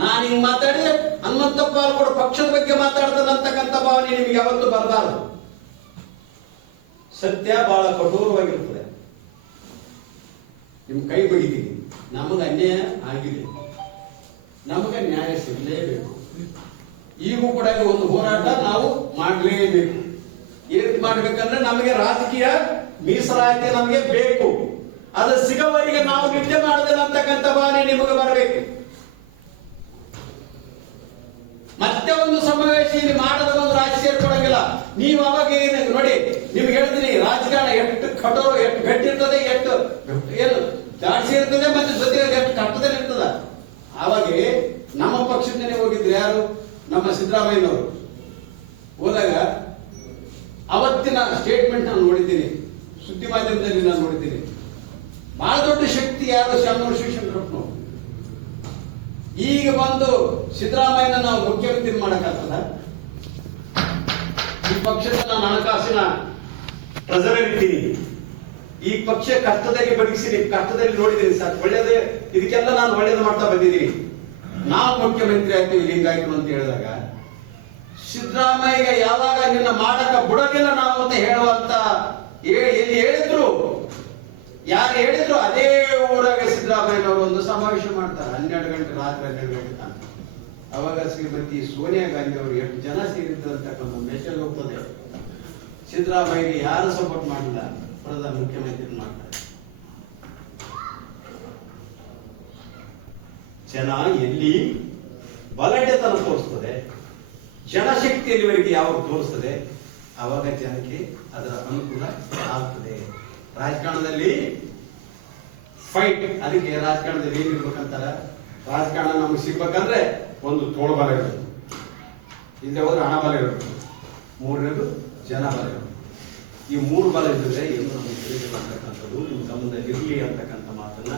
ನಾನು ಹಿಂಗ್ ಮಾತಾಡಿದ್ರೆ ಹನುಮಂತಪ್ಪ ಕೂಡ ಪಕ್ಷದ ಬಗ್ಗೆ ಮಾತಾಡ್ತಾನಂತಕ್ಕಂಥ ಭಾವನೆ ನಿಮ್ಗೆ ಯಾವತ್ತೂ ಬರಬಾರದು. ಸತ್ಯ ಬಹಳ ಕಠೋರವಾಗಿರ್ತದೆ. ನಿಮ್ ಕೈ ಬಡಿದೀನಿ, ನಮಗೆ ಅನ್ಯಾಯ ಆಗಿದೆ, ನಮಗೆ ನ್ಯಾಯ ಸಿಗಲೇಬೇಕು. ಈಗೂ ಕೂಡ ಒಂದು ಹೋರಾಟ ನಾವು ಮಾಡಲೇಬೇಕು. ಏನ್ ಮಾಡ್ಬೇಕಂದ್ರೆ ನಮಗೆ ರಾಜಕೀಯ ಮೀಸಲಾತಿ ನಮಗೆ ಬೇಕು. ಅದು ಸಿಗೋವರೆಗೆ ನಾವು ನಿದ್ದೆ ಮಾಡದಿಲ್ಲ ಅಂತಕ್ಕಂಥ ಭಾವನೆ ನಿಮಗೆ ಬರಬೇಕು. ಮತ್ತೆ ಒಂದು ಸಮಾವೇಶ ಇಲ್ಲಿ ಮಾಡದ ಒಂದು ರಾಜಕೀಯ ಸೇರ್ಕೊಳಂಗಿಲ್ಲ. ನೀವು ಅವಾಗ ನೋಡಿ ನಿಮ್ಗೆ ಹೇಳ್ತೀನಿ, ರಾಜಕಾರಣ ಎಷ್ಟು ಕಠೋರ, ಎಷ್ಟು ಗಟ್ಟಿ ಇರ್ತದೆ, ಎಷ್ಟು ಏನು ಜಾಸ್ತಿ ಇರ್ತದೆ, ಮತ್ತೆ ಜೊತೆಗೆ ಎಷ್ಟು ಕಟ್ಟದಲ್ಲಿ ಇರ್ತದ. ಆವಾಗ ನಮ್ಮ ಪಕ್ಷದಿಂದನೇ ಹೋಗಿದ್ರು ಯಾರು, ನಮ್ಮ ಸಿದ್ದರಾಮಯ್ಯನವರು ಹೋದಾಗ ಅವತ್ತಿನ ಸ್ಟೇಟ್ಮೆಂಟ್ ನಾನು ನೋಡಿದ್ದೀನಿ, ಸುದ್ದಿ ಮಾಧ್ಯಮದಲ್ಲಿ ನಾನು ನೋಡಿದ್ದೀನಿ. ಬಹಳ ದೊಡ್ಡ ಶಕ್ತಿ ಯಾರು, ಶಾಮನೂರು ಶಿವಶಂಕರಪ್ಪನವರು. ಈಗ ಬಂದು ಸಿದ್ದರಾಮಯ್ಯನ ನಾವು ಮುಖ್ಯಮಂತ್ರಿ ಮಾಡಕ್ಕಾಗ್ತದ? ಈ ಪಕ್ಷದ ನಾನು ಹಣಕಾಸಿನ ಟ್ರೆಜರರ್ ಇದ್ದೀನಿ, ಈ ಪಕ್ಷ ಕಷ್ಟದಲ್ಲಿ ಬದುಕಿಸಿನಿ, ಕಷ್ಟದಲ್ಲಿ ನೋಡಿದ್ದೀನಿ ಸರ್, ಒಳ್ಳೇದೇ ಇದಕ್ಕೆಲ್ಲ ನಾನು ಒಳ್ಳೇದು ಮಾಡ್ತಾ ಬಂದಿದ್ದೀನಿ. ನಾವು ಮುಖ್ಯಮಂತ್ರಿ ಆಗ್ತೀವಿ ಲಿಂಗಾಯತರು ಅಂತ ಹೇಳಿದಾಗ ಸಿದ್ದರಾಮಯ್ಯ ಯಾವಾಗ ನಿನ್ನ ಮಾಡಕ ಬಿಡೋದಿಲ್ಲ ನಾವು ಅಂತ ಹೇಳುವಂತ ಎಲ್ಲಿ ಹೇಳಿದ್ರು, ಯಾರು ಹೇಳಿದ್ರು ಅದೇ ಊರಾಗ ಸಿದ್ದರಾಮಯ್ಯನವರು ಒಂದು ಸಮಾವೇಶ ಮಾಡ್ತಾರೆ 12 ಗಂಟೆ, ರಾತ್ರಿ 12 ಗಂಟೆ ತನಕ. ಅವಾಗ ಶ್ರೀಮತಿ ಸೋನಿಯಾ ಗಾಂಧಿ ಅವರು ಎಷ್ಟು ಜನ ಸೇರಿದ್ರು ಅಂತಕ್ಕಂಥ ಮೆಸೇಜ್ ಹೋಗ್ತದೆ. ಸಿದ್ದರಾಮಯ್ಯಗೆ ಯಾರು ಸಪೋರ್ಟ್ ಮಾಡಿಲ್ಲ, ಪ್ರಧಾನ ಮುಖ್ಯಮಂತ್ರಿ ಮಾಡ್ತಾರೆ. ಜನ ಎಲ್ಲಿ ಬಲಡೆತನ ತೋರಿಸ್ತದೆ, ಜನಶಕ್ತಿ ಎಲ್ಲಿವರೆಗೆ ಯಾವಾಗ ತೋರಿಸ್ತದೆ, ಅವಾಗ ಜನಕ್ಕೆ ಅದರ ಅನುಕೂಲ ಆಗ್ತದೆ. ರಾಜಕಾರಣದಲ್ಲಿ ಫೈಟ್, ಅದಕ್ಕೆ ರಾಜಕಾರಣದಲ್ಲಿ ಏನಿರ್ಬೇಕಂತಾರ, ರಾಜಕಾರಣ ನಮ್ಗೆ ಸಿಗ್ಬೇಕಂದ್ರೆ ಒಂದು ತೋಳ್ಬಲ ಇರಬೇಕು, ಇಲ್ಲದೆ ಹೋದ್ರೆ ಹಣ ಬಲ ಇರಬೇಕು, ಮೂರನೇದು ಜನ ಬಲ ಇರಬೇಕು. ಈ 3 ಬಲ ಇದ್ದರೆ ಏನು ನಮಗೆ ತಿಳಿದಿರ್ತಕ್ಕಂಥದ್ದು ನಿಮ್ಮ ಗಮನದಲ್ಲಿ ಇರಲಿ ಅಂತಕ್ಕಂಥ ಮಾತನ್ನ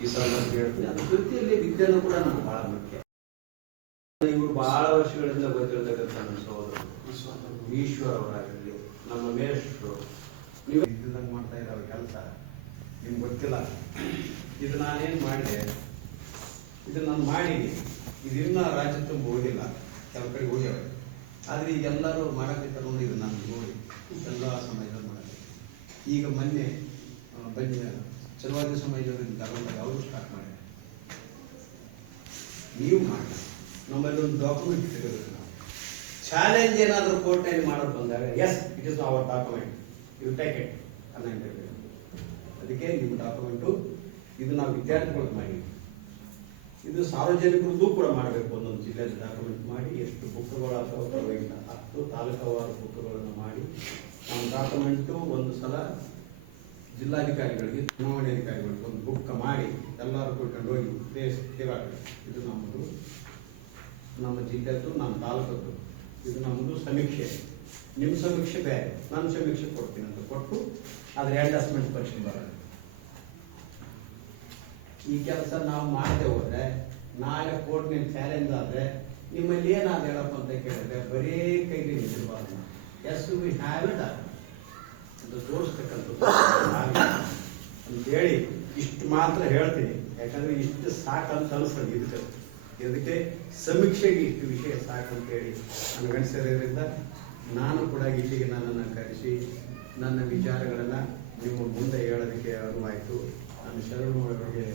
ಈ ಸಂದರ್ಭ ಹೇಳ್ತೀನಿ. ಅದ್ರ ಜೊತೆಯಲ್ಲಿ ವಿದ್ಯೆನೂ ಕೂಡ ನಮ್ಗೆ ಬಹಳ ಮುಖ್ಯ. ಇವರು ಬಹಳ ವರ್ಷಗಳಿಂದ ಗೊತ್ತಿರತಕ್ಕಂಥ ನಮ್ಮ ಸಹೋದರರು ಈಶ್ವರ್ ಅವರಾಗಿರಲಿ, ನಮ್ಮ ಮೇಷ್ಟ್ರು, ನೀವು ಇದ್ದಂಗೆ ಮಾಡ್ತಾ ಇದ್ದಾವೆ ಕೆಲಸ ನಿಮ್ಗೆ ಗೊತ್ತಿಲ್ಲ. ಇದು ನಾನೇನ್ ಮಾಡಿದೆ, ಇದು ನಾನು ಮಾಡಿದ್ದೀನಿ, ಇದಿನ್ನ ರಾಜ್ಯ ತುಂಬ ಹೋಗಿಲ್ಲ, ಕೆಲ ಕಡೆ ಹೋಗ್ಯಾವೆ. ಆದ್ರೆ ಈಗೆಲ್ಲರೂ ಮಾಡಕ್ಕೆ ನೋಡಿ, ಇದು ನಾನು ನೋಡಿ ಎಲ್ಲ ಸಮಾಜದಲ್ಲಿ ಮಾಡಿದೆ. ಈಗ ಮೊನ್ನೆ ಚಲವಾದಿ ಸಮಾಜದಲ್ಲಿ ತಗೊಂಡಾಗ ಅವರು ಸ್ಟಾರ್ಟ್ ಮಾಡಿದ್ದಾರೆ. ನೀವು ಮಾಡಿ, ನಮ್ಮಲ್ಲಿ ಒಂದು ಡಾಕ್ಯುಮೆಂಟ್ ಇಟ್ಟಿರಬೇಕು. ನಾವು ಚಾಲೆಂಜ್ ಏನಾದರೂ ಕೋರ್ಟ್ನಲ್ಲಿ ಮಾಡೋದು ಬಂದಾಗ yes it is our document, you take it ಅನ್ನಂಗಿರಬೇಕು. ಅದಕ್ಕೆ ನಿಮ್ಮ ಡಾಕ್ಯುಮೆಂಟು ಇದು ನಾವು ವಿದ್ಯಾರ್ಥಿಗಳಿಗೆ ಮಾಡಿದ್ವಿ, ಇದು ಸಾರ್ವಜನಿಕರದ್ದು ಕೂಡ ಮಾಡಬೇಕು. ಒಂದೊಂದು ಜಿಲ್ಲೆಯಲ್ಲಿ ಡಾಕ್ಯುಮೆಂಟ್ ಮಾಡಿ ಎಷ್ಟು ಬುಕ್ಗಳು ಅಥವಾ 10 ತಾಲೂಕವಾರು ಬುಕ್ಗಳನ್ನು ಮಾಡಿ ನಮ್ಮ ಡಾಕ್ಯುಮೆಂಟು ಒಂದು ಸಲ ಜಿಲ್ಲಾಧಿಕಾರಿಗಳಿಗೆ, ಚುನಾವಣೆ ಅಧಿಕಾರಿಗಳಿಗೆ ಒಂದು ಬುಕ್ ಮಾಡಿ ಎಲ್ಲರೂ ಕೊಟ್ಕೊಂಡು ಹೋಗಿ ಇದು ನಮ್ಮದು, ನಮ್ಮ ಜಿಲ್ಲೆದ್ದು, ನಮ್ಮ ತಾಲೂಕದ್ದು, ಇದು ನಮ್ಮದು ಸಮೀಕ್ಷೆ, ನಿಮ್ಮ ಸಮೀಕ್ಷೆ ಬೇರೆ, ನನ್ನ ಸಮೀಕ್ಷೆ ಕೊಡ್ತೀನಿ ಅಂತ ಕೊಟ್ಟು ಅದ್ರ ಅಡ್ಜಸ್ಟ್ಮೆಂಟ್ ಪರೀಕ್ಷೆ ಬರೋದು. ಈ ಕೆಲಸ ನಾವು ಮಾಡದೆ ಹೋದ್ರೆ ನಾಳೆ ಕೋರ್ಟ್ನಲ್ಲಿ ಚಾಲೆಂಜ್ ಆದ್ರೆ ನಿಮ್ಮಲ್ಲಿ ಏನಾದ್ರು ಹೇಳಪ್ಪ ಅಂತ ಕೇಳಿದ್ರೆ ಬರೀ ಕೈಗೆ ನಿಲ್ಬಾರ್ದು. ಎಸ್ ವಿ ಹ್ಯಾವ್ ಇಟ್ ಅಂತ ತೋರಿಸ್ತಕ್ಕಂಥದ್ದು ಅಂತೇಳಿ ಇಷ್ಟು ಮಾತ್ರ ಹೇಳ್ತೀನಿ. ಯಾಕಂದ್ರೆ ಇಷ್ಟು ಸಾಕಂತ ಅನಿಸ್ತದೆ ಇದಕ್ಕೆ ಸಮೀಕ್ಷೆಗೆ ಇಷ್ಟು ವಿಷಯ ಸಾಕಂತೇಳಿ ನನಗನ್ಸಿರೋದ್ರಿಂದ ನಾನು ಕೂಡ ಇಲ್ಲಿಗೆ ನನ್ನನ್ನು ಕರೆಸಿ ನನ್ನ ವಿಚಾರಗಳನ್ನು ನಿಮ್ಮ ಮುಂದೆ ಹೇಳೋದಕ್ಕೆ ಅನುವಾಯಿತು. ನಾನು ಶರಣು ಅವರಿಗೆ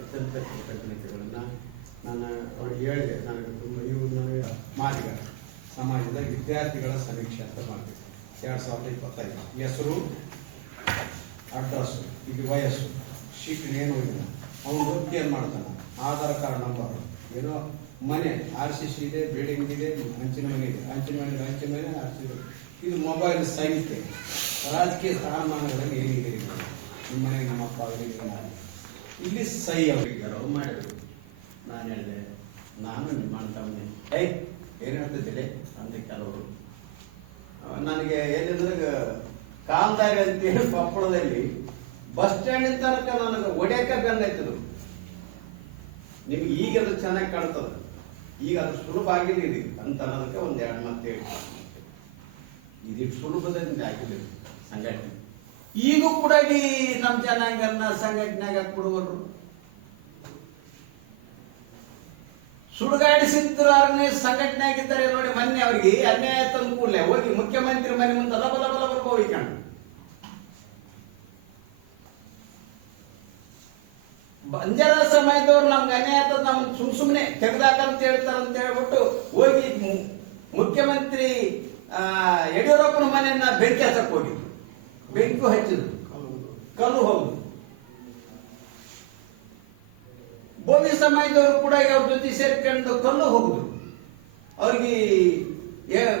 ಅತ್ಯಂತ ಕೃತಜ್ಞತೆಗಳನ್ನು ನಾನು ಅವ್ರಿಗೆ ಹೇಳಿದೆ. ನನಗೆ ತುಂಬ ಇವರು ನನಗೆ ಮಾದಿಗ ಸಮಾಜದ ವಿದ್ಯಾರ್ಥಿಗಳ ಸಮೀಕ್ಷೆ ಅಂತ ಮಾಡಬೇಕು 2025. ಹೆಸರು, ಅಡ್ರೆಸ್ಸು, ಇದು ವಯಸ್ಸು, ಶೀಟ್ ಏನು ಇಲ್ಲ, ಅವನು ವೃತ್ತಿ ಏನು ಮಾಡ್ತಾನೆ, ಆಧಾರ್ ನಂಬರ್, ಏನೋ ಮನೆ RCC ಇದೆ, ಬಿಲ್ಡಿಂಗ್ ಇದೆ, ಹಂಚಿನ ಮನೆ ಇದೆ, ಹಂಚಿನ ಮನೆ RCC, ಇದು ಮೊಬೈಲ್ ಸಂಖ್ಯೆ, ರಾಜಕೀಯ ಸ್ಥಾನಮಾನಗಳಲ್ಲಿ ಏನಿದೆ, ನಿಮ್ಮ ಮನೆಗೆ ನಮ್ಮಪ್ಪ ಅವರಿಗೆ ನಾನು ಇಲ್ಲಿ ಸೈ ಅವರಿಗೆ ಅವ್ರು ಮಾಡಿದ್ರು. ನಾನು ಹೇಳಿದೆ, ನಾನು ನಿಮ್ಮ ತಮ್ಮನೆ ಏನು ಹೇಳ್ತಿದ್ದಿಲ್ಲ ಅಂತ ಕೆಲವರು ನನಗೆ ಏನಿದ್ರೆ ಕಾಮದಾರಿ ಅಂತೇಳಿ ಕೊಪ್ಪಳದಲ್ಲಿ ಬಸ್ ಸ್ಟ್ಯಾಂಡ್ ತನಕ ನನಗೆ ಒಡೆಯಕ್ಕೆ ಬೆನ್ನೈತದು. ನಿಮ್ಗೆ ಈಗ ಅದು ಚೆನ್ನಾಗಿ ಕಾಣ್ತದ, ಈಗ ಅದು ಸುಲಭ ಆಗಿಲ್ಲ ಇದು ಅಂತ ಅನ್ನೋದಕ್ಕೆ ಒಂದ್ 2 ಮಾತು ಹೇಳಿ. ಇದು ಸುಲಭದಿಂದ ಆಗಿಲ್ಲ ಸಂಘಟನೆ. ಈಗೂ ಕೂಡ ಈ ನಮ್ಮ ಜನಾಂಗನ್ನ ಸಂಘಟನೆಯಾಗ ಕೊಡುವರು ಸುಡುಗಾಡಿಸಿದ್ರೆ ಸಂಘಟನೆ ಆಗಿದ್ದಾರೆ ನೋಡಿ. ಮೊನ್ನೆ ಅವ್ರಿಗೆ ಅನ್ಯಾಯ ತಂದು ಕೂಡಲೇ ಹೋಗಿ ಮುಖ್ಯಮಂತ್ರಿ ಮನೆ ಮುಂದೆ ಲಬ ಹೋಗಿಕೊಂಡು ಬಂಜಾರ ಸಮಯದವ್ರು ನಮ್ಗೆ ಅನ್ಯಾಯ ತಂದು ನಮ್ಗೆ ಸುಮ್ಮನೆ ತೆಗೆದಾಕಂತ ಹೇಳ್ತಾರೆ ಅಂತ ಹೇಳ್ಬಿಟ್ಟು ಹೋಗಿ ಮುಖ್ಯಮಂತ್ರಿ ಯಡಿಯೂರಪ್ಪನ ಮನೆಯನ್ನ ಬೆಂಕಿ ಹಚ್ಚಕ್ ಹೋಗಿದ್ರು. ಬೆಂಕಿ ಹಚ್ಚಿದ್ರು, ಕಲ್ಲು ಹೋಗುದು. ಬೋವಿ ಸಮಾಜದವರು ಕೂಡ ಅವ್ರ ಜೊತೆ ಸೇರ್ಕೊಂಡು ಕಲ್ಲು ಹೋಗುದು. ಅವ್ರಿಗೆ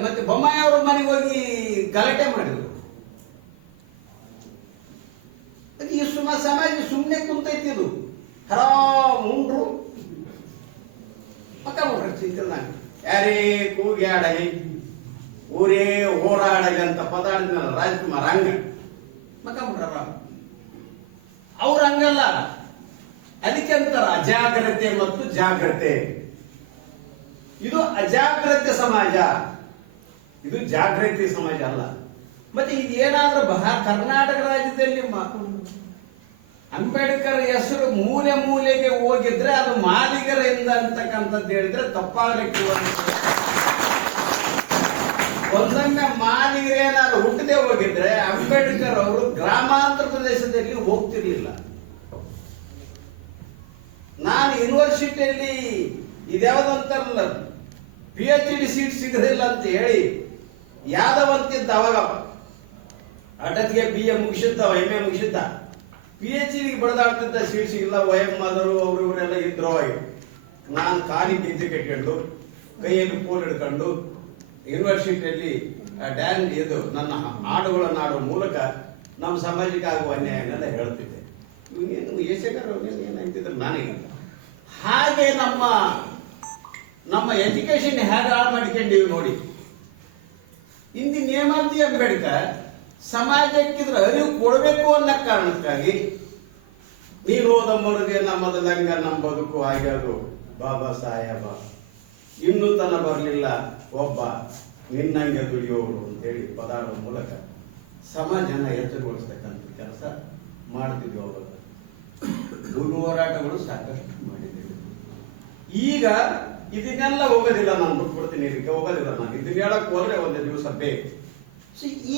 ಮತ್ತೆ ಬೊಮ್ಮಾಯಿ ಅವ್ರ ಮನೆಗೆ ಹೋಗಿ ಗಲಾಟೆ ಮಾಡಿದ್ರು. ಸಮಾಜ ಸುಮ್ಮನೆ ಕುಂತೈತಿ. ಇದು ಹರಾಮ್ ಉಂಡ್ರು ಮಕ್ಕ ಬಿಡ್ರಿ ಚಿಂತನ ಯಾರೇ ಕೂಗಿ ಆಡಲಿ ಊರೇ ಹೋರಾಡಲಿ ಅಂತ ಪದ ಆಡಿದ್ನಲ್ಲ ರಾಜ್ಕುಮಾರ್ ಹಂಗ ಮಕ್ಕ ಬಿಡ್ರ. ಅವ್ರ ಹಂಗಲ್ಲ. ಅದಕ್ಕೆ ಅಂತಾರ ಅಜಾಗ್ರತೆ ಮತ್ತು ಜಾಗ್ರತೆ. ಇದು ಅಜಾಗ್ರತೆ ಸಮಾಜ, ಇದು ಜಾಗೃತಿ ಸಮಾಜ ಅಲ್ಲ. ಮತ್ತೆ ಇದು ಏನಾದ್ರೂ ಕರ್ನಾಟಕ ರಾಜ್ಯದಲ್ಲಿ ಅಂಬೇಡ್ಕರ್ ಹೆಸರು ಮೂಲೆ ಮೂಲೆಗೆ ಹೋಗಿದ್ರೆ ಅದು ಮಾದಿಗರಿಂದ ಅಂತಕ್ಕಂಥದ್ದು ಹೇಳಿದ್ರೆ ತಪ್ಪಾಗಲಿಕ್ಕೆ ಒಂದೊಮ್ಮೆ ಮಾದಿಗರೇನಾದ್ರು ಹುಟ್ಟದೆ ಹೋಗಿದ್ರೆ ಅಂಬೇಡ್ಕರ್ ಅವರು ಗ್ರಾಮಾಂತರ ಪ್ರದೇಶದಲ್ಲಿ ಹೋಗ್ತಿರ್ಲಿಲ್ಲ. ನಾನು ಯೂನಿವರ್ಸಿಟಿಯಲ್ಲಿ ಇದ್ಯಾವ್ದು ಅಂತಾರಲ್ಲ PhD ಸೀಟ್ ಸಿಗದಿಲ್ಲ ಅಂತ ಹೇಳಿ ಯಾದವ್ ಅಂತಿದ್ದ ಅವಾಗ ಅಟತ್ಗೆ BA ಮುಗಿಸಿದ್ದ MA ಮುಗಿಸಿದ್ದ PhD ಬಡದಾಡ್ತಿದ್ದ ಸೀಟ್ ಸಿಗಿಲ್ಲ. OM ಆದರು ಅವರು ಇವರೆಲ್ಲ ಇದ್ರು. ನಾನು ಖಾಲಿ ಗೆಜ್ಜೆ ಕಟ್ಟಿಕೊಂಡು ಕೈಯಲ್ಲಿ ಪೋಲ್ ಹಿಡ್ಕೊಂಡು ಯೂನಿವರ್ಸಿಟಿಯಲ್ಲಿ ಡ್ಯಾನ್ ಇದು ನನ್ನ ಹಾಡುಗಳನ್ನು ಆಡುವ ಮೂಲಕ ನಮ್ಮ ಸಮಾಜಕ್ಕೆ ಆಗುವ ಅನ್ಯಾಯನೆಲ್ಲ ಹೇಳ್ತಿದ್ದೆ. ಇವನೇನು ಯಶಕರು ಏನಂತಿದ್ರು ನಾನೀಗ. ಹಾಗೆ ನಮ್ಮ ಎಜುಕೇಶನ್ ಹೇಗೆ ಹಾಳು ಮಾಡ್ಕೊಂಡಿವಿ ನೋಡಿ. ಇಂದಿನ ನೇಮಾಂತಿ ಅಂಬೇಡ್ಕರ್ ಸಮಾಜಕ್ಕಿದ್ರ ಅರಿವು ಕೊಡಬೇಕು ಅನ್ನೋ ಕಾರಣಕ್ಕಾಗಿ ನೀನು ಓದಮ್ಮರಿಗೆ ನಮ್ಮದು ಲಂಗ ನಮ್ಮ ಬದುಕು ಆಗ್ಯಾದು ಬಾಬಾ ಸಾಹೇಬ ಇನ್ನೂ ತನ ಬರಲಿಲ್ಲ ಒಬ್ಬ ನಿನ್ನಂಗೆ ದುಡಿಯೋರು ಅಂತೇಳಿ ಪದಾಡುವ ಮೂಲಕ ಸಮಾಜನ ಎಚ್ಚರಗೊಳಿಸ್ತಕ್ಕಂಥ ಕೆಲಸ ಮಾಡ್ತಿದ್ವಿ. ಅವಾಗ ಭೂಮಿ ಹೋರಾಟಗಳು ಸಾಕಷ್ಟು ಮಾಡಿದ್ದೇವೆ. ಈಗ ಇದನ್ನೆಲ್ಲ ಹೋಗೋದಿಲ್ಲ, ನಾನು ಬಿಟ್ಬಿಡ್ತೀನಿ. ಇದಕ್ಕೆ ಹೋಗೋದಿಲ್ಲ ನಾನು. ಇದನ್ನ ಹೇಳಕ್ ಹೋದ್ರೆ ಒಂದು ದಿವಸ ಬೇಕು.